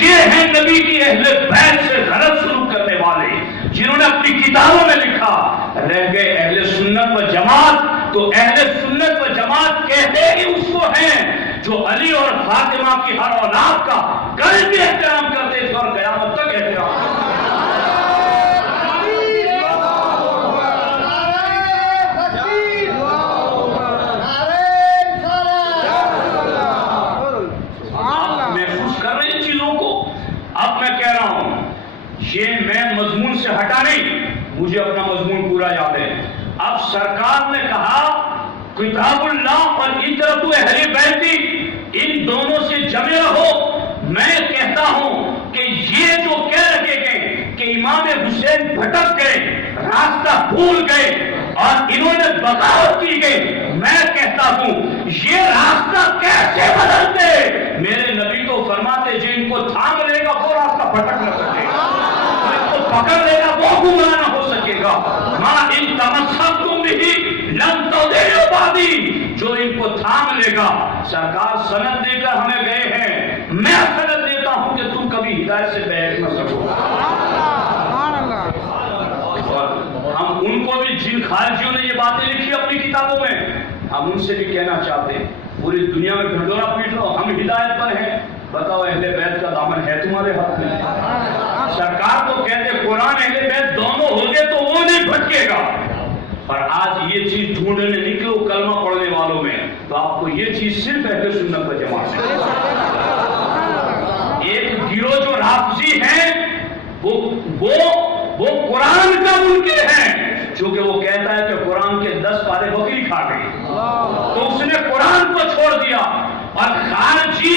یہ ہے نبی کی اہل بیت سے غلط سلوک کرنے والے، جنہوں نے اپنی کتابوں میں لکھا رہ گئے اہل سنت و جماعت۔ تو اہل سنت و جماعت کہتے ہی اس کو ہیں جو علی اور فاطمہ کی ہر اولاد کا کل بھی احترام کرتے تھے اور قیامت تک احترام کرتے تھے۔ آپ محفوظ کر رہے ہیں چیزوں کو۔ اب میں کہہ رہا ہوں یہ میں مضمون سے ہٹا نہیں، مجھے اپنا مضمون پورا یاد ہے۔ اب سرکار نے کہا کتاب اللہ اور اطرت اہل بیت، ان دونوں سے جمے رہو۔ میں کہتا ہوں کہ یہ جو کہہ رکھے گئے کہ امام حسین بھٹک گئے، راستہ بھول گئے اور انہوں نے بغاوت کی گئی، میں کہتا ہوں یہ راستہ کیسے بدلتے؟ میرے نبی تو فرماتے جو ان کو تھام لے گا وہ راستہ بھٹک نہ سکے گا، ان کو پکڑ لے گا وہ گمراہ نہ ہو سکے گا۔ ماں ان تمسکتم بھی لن تضلوا بعدی، جو ان کو تھام لے گا۔ سرکار سند دے کر ہمیں گئے ہیں، میں سند دیتا ہوں کہ تم کبھی ہدایت سے بہک نہ سکو۔ ہم ان کو بھی جن خارجیوں نے یہ باتیں لکھی اپنی کتابوں میں، ہم ان سے بھی کہنا چاہتے ہیں پوری دنیا میں ڈھنڈورا پیٹ لو، ہم ہدایت پر ہیں، بتاؤ اہل بیت کا دامن ہے تمہارے ہاتھ میں؟ سرکار تو کہتے قرآن اہل بیت دونوں ہو گئے تو وہ نہیں بھٹکے گا۔ اور آج یہ چیز ڈھونڈنے نکلو کلمہ پڑھنے والوں میں، تو آپ کو یہ چیز صرف اہل سنت و جماعت سے۔ ایک گروہ جو رافضی ہیں وہ قرآن کا منکر ہے، چونکہ وہ کہتا ہے کہ قرآن کے 10 پارے بکری کھا گئی، تو اس نے قرآن کو چھوڑ دیا۔ اور خارجی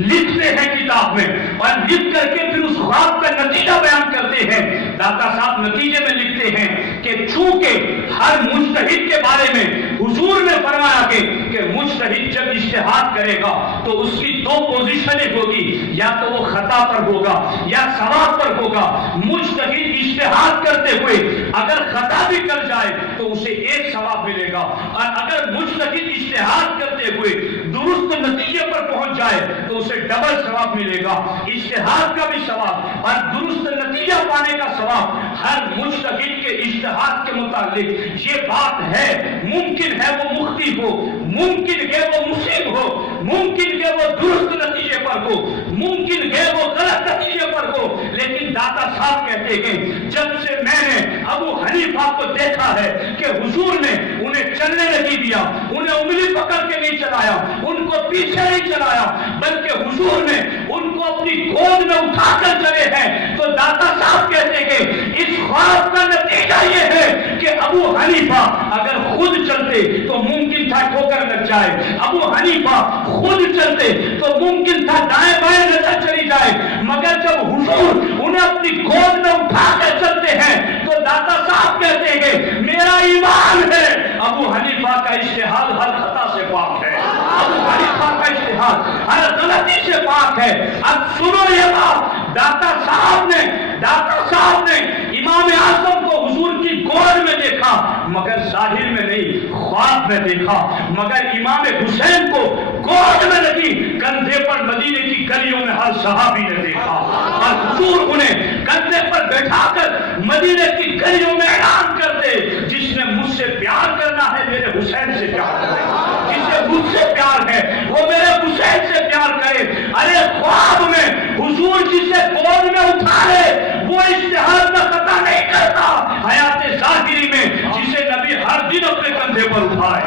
لکھتے ہیں کتاب میں اور لکھ کر کے پھر اس خواب کا نتیجہ بیان کرتے ہیں۔ داتا صاحب نتیجے میں لکھتے ہیں کہ چونکہ ہر مجتہد کے بارے میں حضور نے فرمایا کہ مجتہد جب اجتہاد کرے گا تو اس کی دو پوزیشنیں ہوگی، یا تو وہ خطا پر ہوگا یا ثواب پر ہوگا۔ مجتہد اجتہاد کرتے ہوئے اگر خطا بھی کر جائے تو اسے ایک ثواب ملے گا، اور اگر مجتہد اجتہاد کرتے ہوئے درست نتیجے پر پہنچ جائے تو اسے ڈبل ثواب ملے گا، اجتہاد کا بھی ثواب اور درست نتیجہ پانے کا ثواب۔ ہر مجتہد کے اجتہاد کے متعلق یہ بات ہے، ممکن ہے وہ مخطئ ہو، ممکن ہے وہ مصیب ہو، ممکن ہے وہ درست نتیجے پر ہو، ممکن ہے وہ غلط نتیجے پر ہو، لیکن داتا صاحب کہتے ہیں جب سے میں نے ابو حنیفہ کو دیکھا ہے کہ حضور نے انہیں چلنے نہیں دیا، انہیں انگلی پکڑ کے نہیں چلایا، ان کو پیچھے نہیں چلایا، بلکہ حضور نے ان کو اپنی گود میں اٹھا کر چلے ہیں، تو داتا صاحب کہتے ہیں کہ اس خواب کا نتیجہ یہ ہے کہ ابو حنیفہ اگر خود چلتے تو ممکن تھا ٹھوکر لگ جائے، ابو حنیفہ خود چلتے تو ممکن تھا دائیں بائیں نظر چلی جائے، مگر جب حضور انہیں اپنی گود میں اٹھا کر چلتے ہیں تو داتا صاحب کہتے ہیں کہ میرا ایمان ہے ابو حنیفہ کا اجتہاد ہر خطا سے پاک ہے، ابو حنیفہ کا اجتہاد ہر غلطی سے پاک ہے۔ اب سنو یہ بات، داتا صاحب نے امام اعظم کو حضور کی گود میں دیکھا، مگر ظاہر میں نہیں، خواب میں دیکھا، مگر امام حسین کو گود میں نہیں، کندھے پر مدینے کی گلیوں میں ہر صحابی نے دیکھا، اور حضور انہیں کندھے پر بیٹھا کر مدینے کی گلیوں میں اعلان کرتے، جس نے مجھ سے پیار کرنا ہے میرے حسین سے پیار کرے، جسے مجھ سے پیار ہے وہ میرے حسین سے پیار کرے۔ ارے خواب میں حضور جسے گود میں اٹھائے وہ اجتہاد میں خطا نہیں کرتا، حیات ظاہری میں جسے نبی ہر دن اپنے کندھے پر اٹھائے،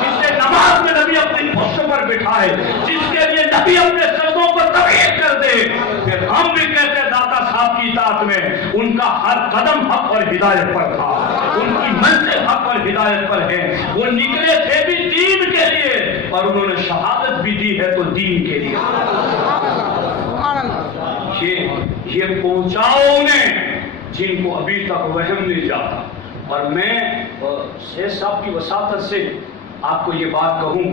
جسے نماز میں نبی اپنی پشت پر بٹھائے، جس کے لیے نبی اپنے سردوں کو طویل کر دے، پھر ہم بھی کہتے ہیں داتا صاحب کی اطاعت میں ان کا ہر قدم حق اور ہدایت پر تھا، ان کی منزل حق اور ہدایت پر ہے، وہ نکلے تھے بھی دین کے لیے اور انہوں نے شہادت بھی دی ہے تو دین کے لیے۔ یہ پہنچاؤ انہیں جن کو ابھی تک وہم نہیں جاتا۔ اور میں شیخ صاحب کی وساطت سے آپ کو یہ بات کہوں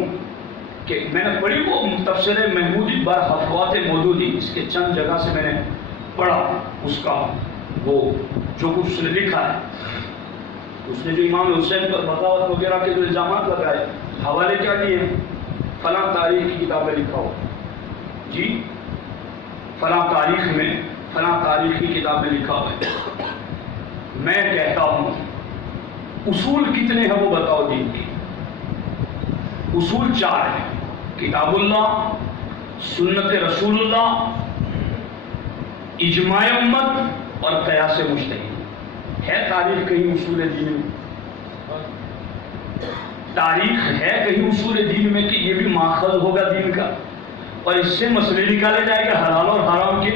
کہ میں نے پڑھی وہ تفسیر محمودی بر حفوات مودودی، اس کے چند جگہ سے میں نے پڑھا، اس کا وہ جو کچھ اس نے لکھا ہے، اس نے جو امام حسین پر بغاوت وغیرہ کے جو الزامات لگائے، حوالے کیا دیے، فلاں تاریخ کی کتابیں لکھا ہو جی، فلاں تاریخ میں فلاں تاریخ کی کتابیں لکھا ہے۔ میں کہتا ہوں اصول کتنے ہیں وہ بتاؤ دین کی؟ اصول 4 ہیں، کتاب اللہ، سنت رسول اللہ، اجماع امت اور قیاس مجتہد۔ ہے تاریخ کہیں اصول دین میں؟ تاریخ ہے کہیں اصول دین میں کہ یہ بھی ماخذ ہوگا دین کا اور اس سے مسئلے نکالے جائے گا حلال اور حرام کے؟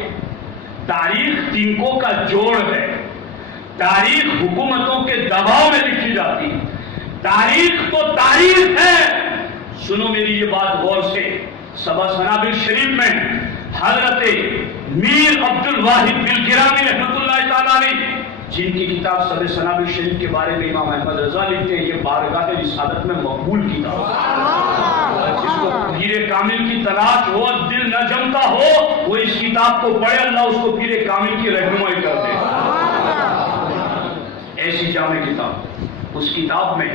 تاریخ تینکوں کا جوڑ ہے، تاریخ حکومتوں کے دباؤ میں لکھی جاتی ہے، تاریخ تو تاریخ ہے۔ سنو میری یہ بات غور سے، سبا سنابل شریف میں حضرت میر عبد الواحد بالگرامی رحمۃ اللہ تعالیٰ علیہ، جن کی کتاب سب سنابل شریف کے بارے میں امام احمد رضا لکھتے ہیں، یہ بارگاہ رسالت میں مقبول کتاب ہے۔ جس کو پیر کامل کی تلاش ہو، دل نہ جمتا ہو، وہ اس کتاب کو پڑھے، اللہ اس کو پیر کامل کی رہنمائی کر دے۔ ایسی جامع کتاب، اس کتاب میں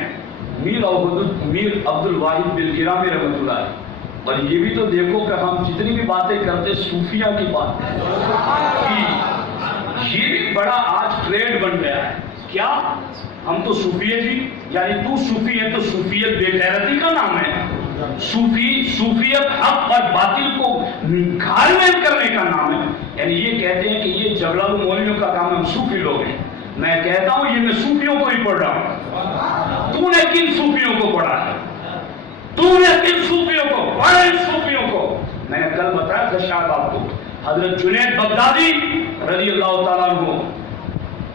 میر عبد الواحد بالگرامی رحمۃ اللہ علیہ، اور یہ بھی تو دیکھو کہ ہم جتنی بھی باتیں کرتے صوفیہ کی بات ہے، یہ بھی بڑا آج ٹریڈ بن گیا ہے۔ کیا ہم تو صوفی ہیں جی، یعنی تو صوفی ہے تو صوفیت بے غیرتی کا نام ہے؟ صوفیت حق اور باطل کو گھال میل کرنے کا نام ہے۔ یعنی یہ کہتے ہیں کہ یہ جبلال مولویوں کا کام ہے، ہم صوفی لوگ ہیں۔ میں کہتا ہوں یہ میں صوفیوں کو ہی پڑھ رہا ہوں۔ تو نے کن صوفیوں کو پڑھا ہے؟ تو نے کن صوفیوں کو پڑھا؟ ان صوفیوں کو میں نے کل بتایا تھا شاید آپ کو، حضرت جنید بغدادی رضی اللہ تعالیٰ عنہ،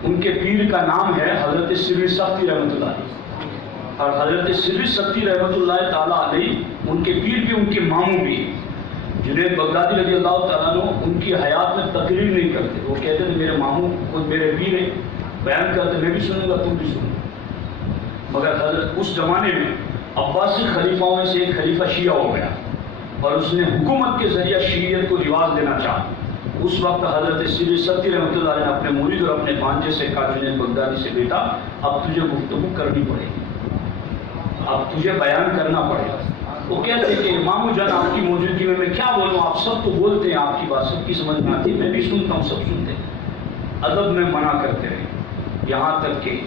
ان کے پیر کا نام ہے حضرت سری سختی رحمۃ اللہ علیہ، اور حضرت سری سختی رحمۃ اللہ تعالیٰ علیہ ان کے پیر بھی ان کے ماموں بھی، جنید بغدادی رضی اللہ تعالیٰ عنہ ان کی حیات میں تقریر نہیں کرتے، وہ کہتے تھے میرے ماموں خود میرے پیر ہیں، بیان کرتے میں بھی سنوں گا تم بھی سنو، مگر حضرت اس زمانے میں عباسی خلیفاؤں میں سے ایک خلیفہ شیعہ ہو گیا اور اس نے حکومت کے ذریعہ شیعیت کو رواج دینا چاہا۔ اس وقت حضرت سیدی ستی رحمۃ اللہ علیہ نے اپنے مرید اور اپنے بھانجے سے کہا جنید بغدادی سے بیٹا اب تجھے گفتگو کرنی پڑے گی، اب تجھے بیان کرنا پڑے گا۔ وہ کہتے کہ مامو جان آپ کی موجودگی میں کیا بولوں، آپ سب تو بولتے ہیں، آپ کی بات سب کی سمجھ میں آتی، میں بھی سنتا ہوں، سب سنتے ہیں، ادب میں منع کرتے رہے، یہاں تک کہ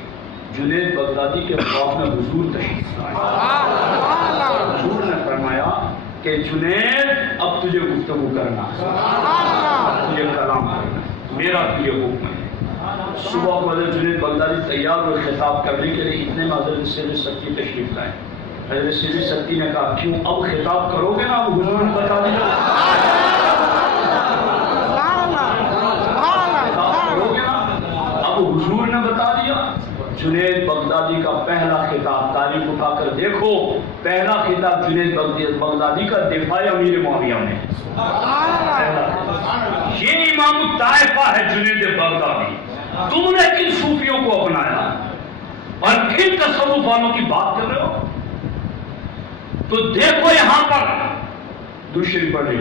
جنید بغدادی کے خواب میں حضور تشریف لائے، حضور نے فرمایا کہ جنید اب تجھے گفتگو کرنا ہے، تجھے کلام کرنا ہے، میرا تجھے حکم ہے۔ صبح کو حضرت جنید بغدادی تیار ہوئے خطاب کرنے کے لیے، اتنے میں حضرت سیدی ستی تشریف لائے۔ حضرت سیدی ستی نے کہا کیوں اب خطاب کرو گے نا، اب حضور نے بتا دیا، خطاب کرو گے نا، اب حضور نے بتا دیا۔ جنید بغدادی کا پہلا خطاب، تاریخ اٹھا کر دیکھو، پہلا خطاب جنید بغدادی کا دفاع امیر معاویہ میں، یہ امام الطائفہ ہے جنید بغدادی، تم نے کن صوفیوں کو اپنایا اور کن تصوف والوں کی بات کر رہے ہو؟ تو دیکھو یہاں پر دوسری پڑھ رہی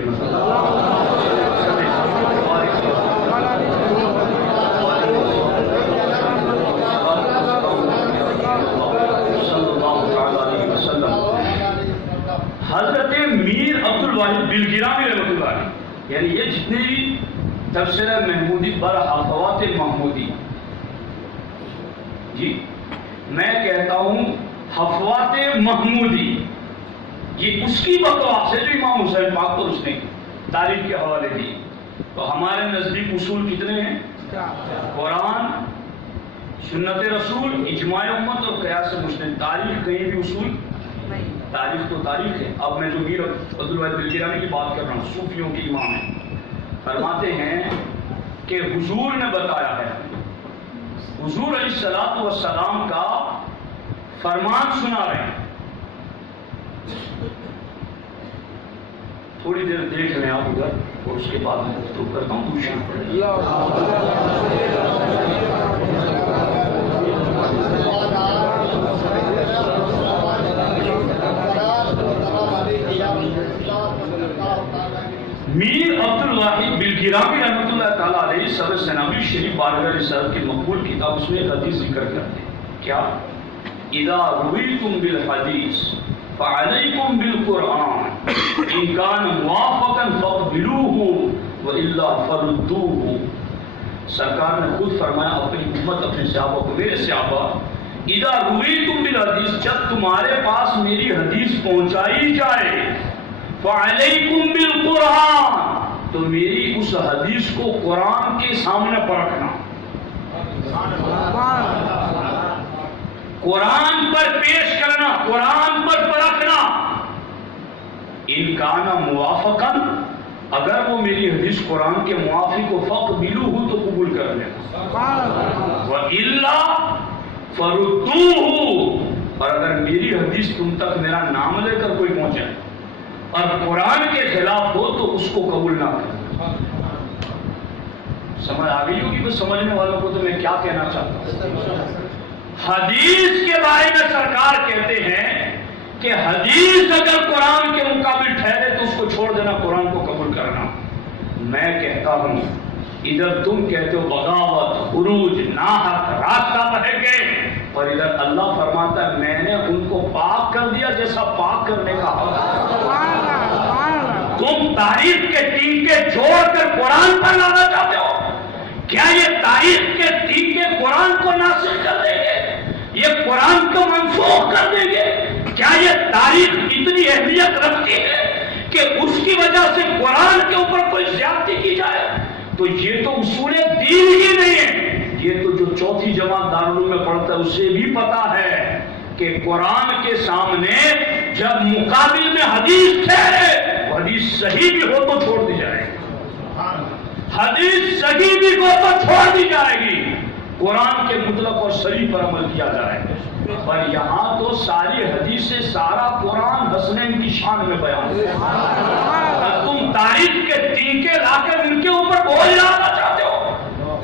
حضرت میر عبد الواحد بلگیرامی رحمۃ اللہ علیہ، یعنی یہ جتنے بھی تفسیر محمودی بر حفوات محمودی، جی میں کہتا ہوں حفوات محمودی، یہ اس کی بکواس ہے جو امام حسین پاک کو اس نے تاریخ کے حوالے دی۔ تو ہمارے نزدیک اصول کتنے ہیں؟ قرآن، سنت رسول، اجماع امت اور قیاس مسلم، تاریخ کہیں بھی اصول، تاریخ تو تاریخ ہے۔ اب میں جو میر عبد الواحد بلگیرامی کی بات کر رہا ہوں، صوفیوں کے امام ہیں، فرماتے ہیں کہ حضور نے بتایا ہے، حضور علیہ الصلوۃ والسلام کا فرمان سنا رہے ہیں، تھوڑی دیر دیکھ لیں آپ ادھر اور اس کے بعد میں گفتگو کرتا ہوں۔ میر عبد الواحد بلگیرامی رحمۃ اللہ تعالیٰ علیہ صدر سناوی شریف بارگاہ رسالت کی مقبول کتاب، اس میں ایک حدیث ذکر کرتے ہیں، کیا اذا رویتم بالحدیث فعلیکم بالقرآن ان کان موافقا فاقبلوه والا فردوه۔ سرکار نے خود فرمایا اپنی امت، اپنے صحابہ کو، میرے صحابہ اذا رویتم بالحدیث، جب تمہارے پاس میری حدیث پہنچائی جائے، فعلیکم بالقرآن، تو میری اس حدیث کو قرآن کے سامنے پرکھنا، قرآن پر پیش کرنا، قرآن پر پرکھنا۔ ان کانا موافقا، اگر وہ میری حدیث قرآن کے موافق و فاقبلوہ تو قبول کر لینا، وَإِلَّا فَرُدُّوهُ، اور اگر میری حدیث تم تک میرا نام لے کر کوئی پہنچے اور قرآن کے خلاف ہو تو اس کو قبول نہ کرنا۔ سمجھ آ گئی ہوگی؟ بس سمجھنے والوں کو تو میں کیا کہنا چاہتا ہوں۔ حدیث کے بارے میں سرکار کہتے ہیں کہ حدیث اگر قرآن کے مقابل ٹھہرے تو اس کو چھوڑ دینا، قرآن کو قبول کرنا۔ میں کہتا ہوں ادھر تم کہتے ہو بغاوت، خروج، ناحق راستہ بھٹک گئے، اور ادھر اللہ فرماتا ہے میں نے ان کو پاک کر دیا جیسا پاک کرنے کا حق۔ تم تاریخ کے ٹیکے چھوڑ کر قرآن پر لانا چاہتے ہو؟ کیا یہ تاریخ کے ٹیکے قرآن کو ناسخ کر دیں گے؟ یہ قرآن کو منسوخ کر دیں گے؟ کیا یہ تاریخ اتنی اہمیت رکھتی ہے کہ اس کی وجہ سے قرآن کے اوپر کوئی زیادتی کی جائے؟ تو یہ تو اصول دین ہی نہیں ہے، یہ تو جو چوتھی جماعت دارالعلوم میں پڑھتا ہے اسے بھی پتا ہے کہ قرآن کے سامنے جب مقابل میں حدیث ٹھہرے، حدیث صحیح بھی ہو تو چھوڑ دی جائے گی، حدیث صحیح بھی ہو تو چھوڑ دی جائے گی، قرآن کے مطلق اور صریح پر عمل کیا جائے گا۔ پر یہاں تو ساری حدیث سے سارا قرآن حسنین کی شان میں بیان ہے۔ تم تاریخ تنکے لا کر ان کے اوپر بوجھ ڈالنا چاہتے ہو؟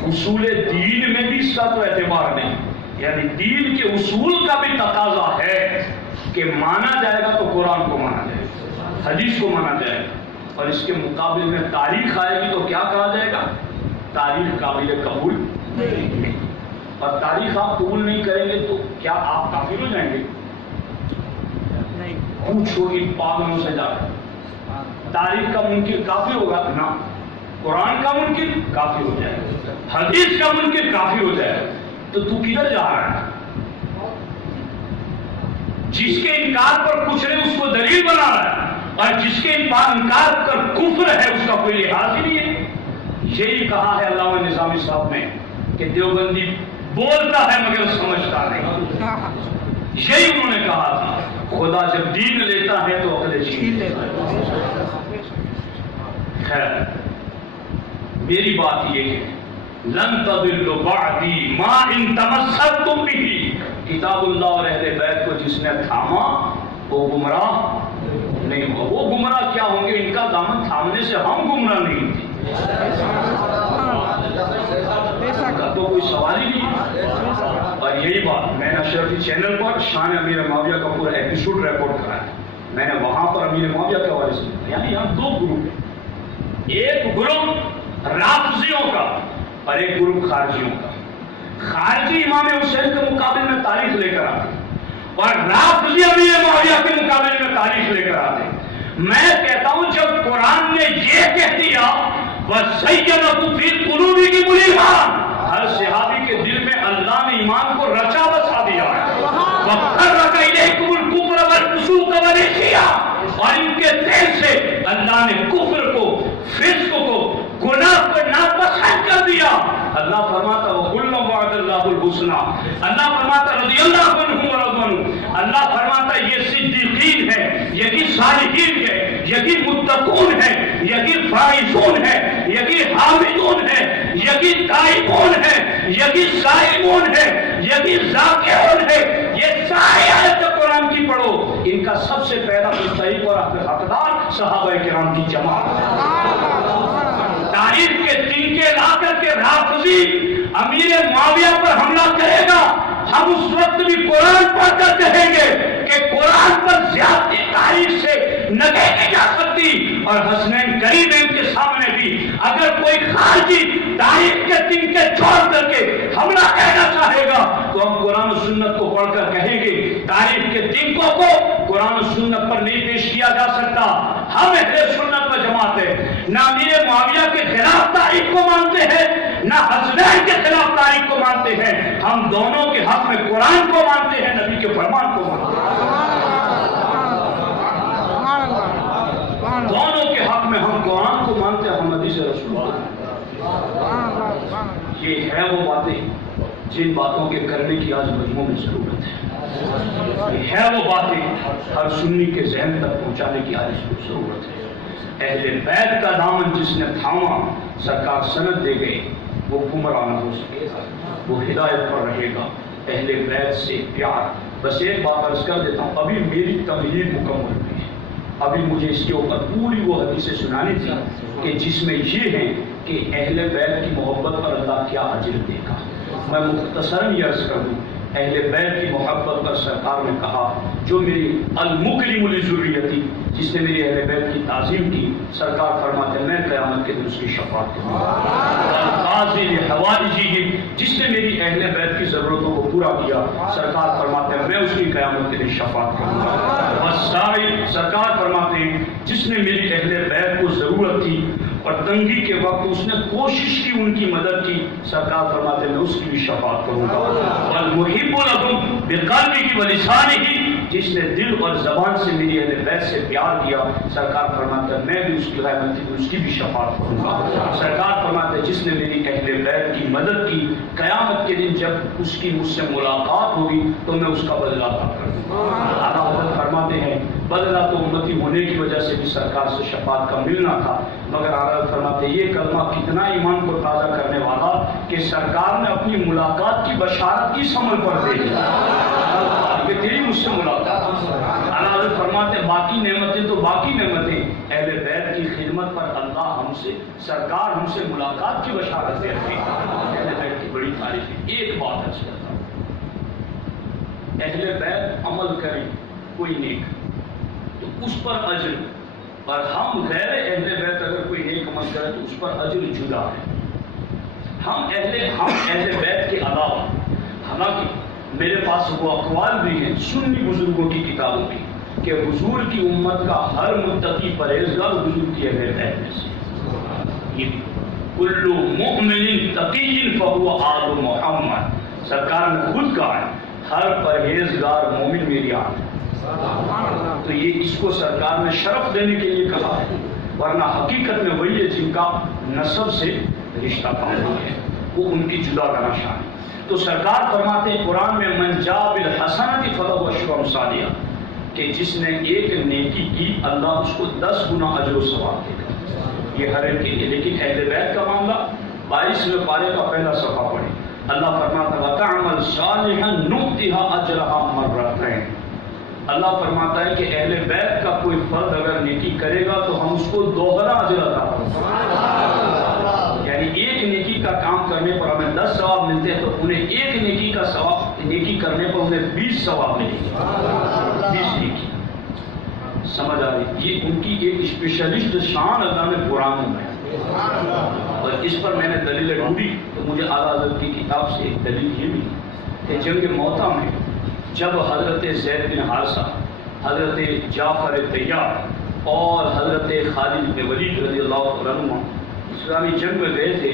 اصول دین میں بھی اس کا تو اعتبار نہیں، یعنی دین کے اصول کا بھی تقاضا ہے کہ مانا جائے گا تو قرآن کو مانا جائے گا، حدیث کو مانا جائے گا، اور اس کے مقابلے میں تاریخ آئے گی تو کیا کہا جائے گا؟ تاریخ قابل قبول نہیں، اور تاریخ آپ قبول نہیں کریں گے تو کیا آپ کافر ہو جائیں گے؟ پوچھو ان پاگلوں سے جا کر، تاریخ کا منکر کافر ہوگا نا؟ قرآن کا منکر کافر ہو جائے گا، حدیث کا منکر کافر ہو جائے گا، تو کدھر جا رہا ہے؟ جس کے انکار پر کچھ نہیں اس کو دلیل بنا رہا ہے، اور جس کے انکار پر کفر ہے اس کا کوئی لحاظ ہی نہیں ہے۔ یہی کہا ہے علامہ نظامی صاحب نے کہ دیوبندی بولتا ہے مگر سمجھتا نہیں، یہی انہوں نے کہا تھا، خدا جب دین لیتا ہے تو عقل چھین لیتا ہے۔ خیر، میری بات یہ ہے، لن تضلوا بعدی ما ان تمسکتم بہ، کتاب اللہ اور اہل بیت کو جس نے تھاما وہ گمراہ نہیں ہوا۔ وہ گمراہ کیا ہوں گے؟ ان کا دامن تھامنے سے ہم گمراہ نہیں ہوتے، تو کوئی سوال ہی نہیں۔ اور یہی بات میں نے اشرفی چینل پر شان امیر معاویہ کا پورا ایپیسوڈ ریکارڈ کرا ہے، میں نے وہاں پر امیر معاویہ کے حوالے سے، یعنی یہاں دو گروپ ہیں، ایک گروپ رافضیوں کا اور ایک گروپ خارجیوں کا۔ خارجی امام حسین کے مقابلے میں تاریخ لے کر آتے اور رافضی امیر معاویہ کے مقابلے میں تاریخ لے کر آتے۔ میں کہتا ہوں جب قرآن نے یہ کہہ دیا وَزَيَّنَهُ فِي قُلُوبِكُمُ الْإِيمَانَ، ہر صحابی کے دل میں اللہ نے ایمان کو رچا بسا دیا ہے۔ وَقَرَّبَ إِلَيْكُمُ الْكُفْرَ وَالْفُسُوقَ وَالْعِصْيَانَ، اور ان کے دل سے اللہ نے کفر کو، فسق کو، گناہ کو ناپسند کر دیا۔ اللہ فرماتا وَكُلًّا وَعَدَ اللَّهُ الْحُسْنَىٰ، اللہ فرماتا رضی اللہ عنہم ورضوا عنہ، اللہ فرماتا یہ صدیقین ہے، یہی صالحین ہے، یہی متقون ہے، یہی فائزون ہے، یہی حامدون ہے، یہی تائبون ہے، یہی صائمون ہے، یہی ذاکرون ہے۔ یہ ساری آیت قرآن کی پڑھو، ان کا سب سے پہلا مستحق اور حقدار صحابہ کرام کی جماعت۔ تاریخ کے تنکے لا کر کے رافضی امیر معاویہ پر حملہ کرے گا، ہم اس وقت بھی قرآن پڑھ کر کہیں گے کہ قرآن پر زیادتی تاریخ سے نہ کہی جا سکتی، اور حسنین کریمین کے سامنے بھی اگر کوئی خارجی تاریخ کے تنکے چھوڑ کر کے حملہ کہنا چاہے گا تو ہم قرآن و سنت کو پڑھ کر کہیں گے تاریخ کے تنکوں کو قرآن و سنت پر نہیں پیش کیا جا سکتا۔ ہم اہل سنت و جماعت ہے، نہ امیر معاویہ کے خلاف تاریخ کو مانتے ہیں نہ حسنین کے خلاف تاریخ کو مانتے ہیں، ہم دونوں کے حق میں قرآن کو مانتے ہیں، نبی کے فرمان کو مانتے ہیں۔ دونوں کے حق میں ہم قرآن کو مانتے ہیں، ہم حدیث رسول اللہ۔ یہ ہے وہ باتیں جن باتوں کے کرنے کی آج مجموع میں ضرورت ہے، یہ ہے وہ باتیں ہر سنی کے ذہن تک پہنچانے کی آج ضرورت ہے۔ اہل بیت کا دامن جس نے تھاما، سرکار سند دے گئے، وہ گمراہ نہ ہو سکے گا، وہ ہدایت پر رہے گا۔ اہل بیت سے پیار۔ بس ایک بات عرض کر دیتا ہوں، ابھی میری تمہید مکمل ہوئی ہے، ابھی مجھے اس کے اوپر پوری وہ حدیثیں سنانی تھی کہ جس میں یہ ہے کہ اہل بیت کی محبت پر اللہ کیا اجر دے گا۔ میں مختصراً یہ عرض کر دوں، اہل بیت کی محبت پر سرکار نے کہا جو میری المکرم لذریتی، جس نے میری اہل بیت کی تعظیم کی، سرکار فرماتے ہیں میں قیامت کے دن اس کی شفاعت کروں گا۔ القاضی لحوائجہ، جس نے میری اہل بیت کی ضرورتوں کو پورا کیا، سرکار فرماتے ہیں میں اس کی قیامت کے دن شفاعت کروں گا۔ والسائل، سرکار فرماتے ہیں جس نے میری اہل بیت کو ضرورت تھی اور تنگی کے وقت اس نے کوشش کی ان کی مدد کی، سرکار فرماتے ہیں میں اس کی بھی شفاعت کروں گا۔ والمحب لهم بقلبه ولسانه، جس نے دل اور زبان سے میری اہل بیت سے پیار کیا، سرکار فرماتے ہیں میں بھی اس کی قیامت میں اس کی بھی شفاعت کروں گا۔ سرکار فرماتے ہیں جس نے میری اہل بیت کی مدد کی، قیامت کے دن جب اس کی مجھ سے ملاقات ہوگی تو میں اس کا بدلہ ادا کر دوں گا۔ اعلیٰ حضرت فرماتے ہیں بدلہ تو امتی ہونے کی وجہ سے بھی سرکار سے شفاعت کا ملنا تھا، مگر اعلیٰ فرماتے ہیں یہ کلمہ کتنا ایمان کو تازہ کرنے والا کہ سرکار نے اپنی ملاقات کی بشارت کی عمل پر دے دی کہ تیری مجھ سے ملاقات۔ اعلیٰ حضرت فرماتے ہیں باقی نعمتیں تو باقی نعمتیں، اہل بیت کی خدمت پر اللہ ہم سے سرکار ہم سے ملاقات کی بشارت دیتے ہیں۔ اہل بیت کی بڑی تعریف ہے۔ ایک بات عرض کرتا ہوں، اہل بیت عمل کریں کوئی نیک تو اس پر اجر، اور ہم غیر اہل بیت اگر کوئی نیک عمل کرے تو اس پر اجر جدا ہے۔ ہم اہل بیت کے علاوہ، حالانکہ میرے پاس وہ اقوال بھی ہیں سنی بزرگوں کی کتابوں کی کہ حضور کی امت کا ہر متقی پرہیزگار حضور کی اہل بیت میں سے، یہ کل مؤمن تقی فہو آل محمد، سرکار نے خود کہا ہے ہر پرہیزگار مومن میری آل ہے۔ تو یہ اس کو سرکار نے شرف دینے کے لیے کہا ہے، ورنہ حقیقت میں وہی ہے جن کا نسب سے رشتہ قائم ہے، وہ ان کی جدا کا نشان ہے۔ تو سرکار فرماتے ہیں قرآن میں من جاء بالحسنۃ فلہ عشر امثالہا، کہ جس نے ایک نیکی کی اللہ اس کو 10 گنا اجر و ثواب دے گا، یہ ہر ایک کے لیے۔ لیکن اہل بیت کا معاملہ 22ویں پارے کا پہلا صفحہ پڑھیں، اللہ فرماتا ہے وَتَعْمَلْ صَالِحًا نُؤْتِهَا أَجْرَهَا مَرَّتَيْنِ، اللہ فرماتا ہے کہ اہل بیت کا کوئی فرد اگر نیکی کرے گا تو ہم اس کو دوہرا اجر عطا کریں گے، یعنی ایک نیکی کا کام کرنے پر ہمیں 10 ثواب ملتے ہیں تو انہیں ایک نیکی کا ثواب، نیکی کرنے پر انہیں 20 ثواب ملے گا، 20 نیکی۔ سمجھ آ رہی؟ یہ ان کی ایک اسپیشلسٹ شان اللہ نے قرآن میں ہے، اور اس پر میں نے دلیل ڈھونڈی تو مجھے اعلیٰ حضرت کی کتاب سے ایک دلیل یہ ملی کہ جنگ موتا میں جب حضرت زید بن حارثہ، حضرت جعفر طیار اور حضرت خالد بن ولید رضی اللہ عنہ اسلامی جنگ میں گئے تھے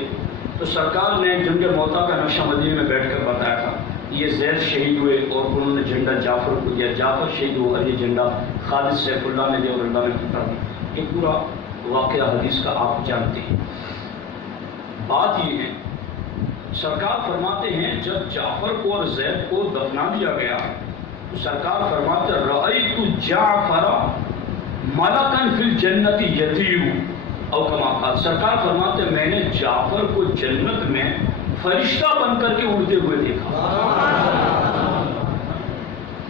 تو سرکار نے جنگ موتا کا نقشہ مدینے میں بیٹھ کر بتایا تھا، یہ زید شہید ہوئے اور انہوں نے جھنڈا جعفر کو دیا، جعفر شہید ہوا اور یہ جھنڈا خالد سیف اللہ نے دیا اور اللہ نے فتح دی۔ یہ پورا واقعہ حدیث کا آپ جانتے ہیں۔ بات یہ ہے سرکار فرماتے ہیں جب جعفر کو اور زید کو دفنا دیا گیا تو سرکار فرماتے رأیت جعفر ملکا فی الجنت یطیر، او کما قال، سرکار فرماتے میں نے جعفر کو جنت میں فرشتہ بن کر کے اڑتے ہوئے دیکھا،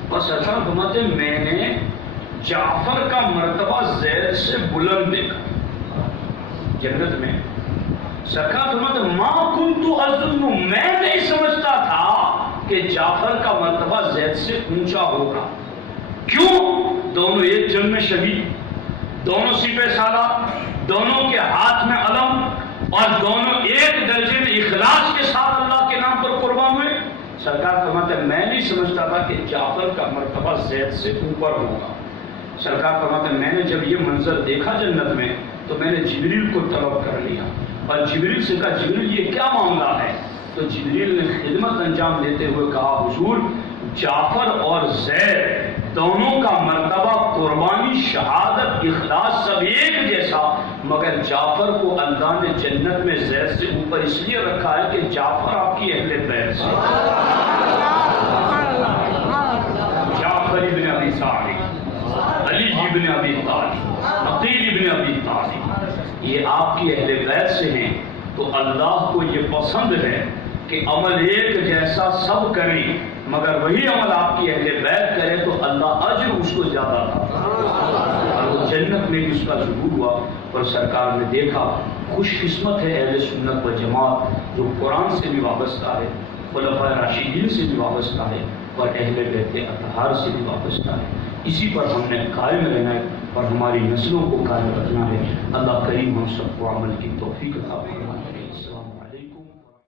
اور سرکار فرماتے میں نے جعفر کا مرتبہ زید سے بلند دیکھا جنت میں۔ سرکار فرماتے ما کنت اظن، میں نہیں سمجھتا تھا کہ جعفر کا مرتبہ زید سے اونچا ہوگا۔ کیوں؟ دونوں ایک جنگ میں شہید، دونوں سپہ سالار، دونوں کے ہاتھ میں علم، اور دونوں ایک درجے میں اخلاص کے ساتھ اللہ کے نام پر قربان ہوئے۔ سرکار فرماتے میں نہیں سمجھتا تھا کہ جعفر کا مرتبہ زید سے اوپر ہوگا۔ سرکار فرماتے میں نے جب یہ منظر دیکھا جنت میں تو میں نے جبریل کو طلب کر لیا اور جبریل سے کہا جبریل یہ کیا معاملہ ہے؟ تو جبریل نے خدمت انجام دیتے ہوئے کہا حضور جعفر اور زید دونوں کا مرتبہ قربانی، شہادت، اخلاص سب ایک جیسا، مگر جعفر کو اللہ نے جنت میں زید سے اوپر اس لیے رکھا ہے کہ جعفر آپ کی اہل بیت سے، جعفر ابن ابی طالب، علی ابن ابی طالب، عقیل ابن ابی طالب، یہ آپ کی اہل بیت سے ہیں۔ تو اللہ کو یہ پسند ہے کہ عمل ایک جیسا سب کریں، مگر وہی عمل آپ کی اہل بیت کرے تو اللہ اجر اس کو زیادہ تھا، اور وہ جنت میں اس کا ظہور ہوا۔ اور سرکار نے دیکھا خوش قسمت ہے اہل سنت و جماعت جو قرآن سے بھی وابستہ ہے، خلفائے راشدین سے بھی وابستہ ہے، اور اہل بیت اطہار سے بھی وابستہ ہے۔ اسی پر ہم نے قائم رہنا ہے اور ہماری نسلوں کو قائم رکھنا ہے۔ اللہ کریم ہم سب کو عمل کی توفیق عطا فرمائے۔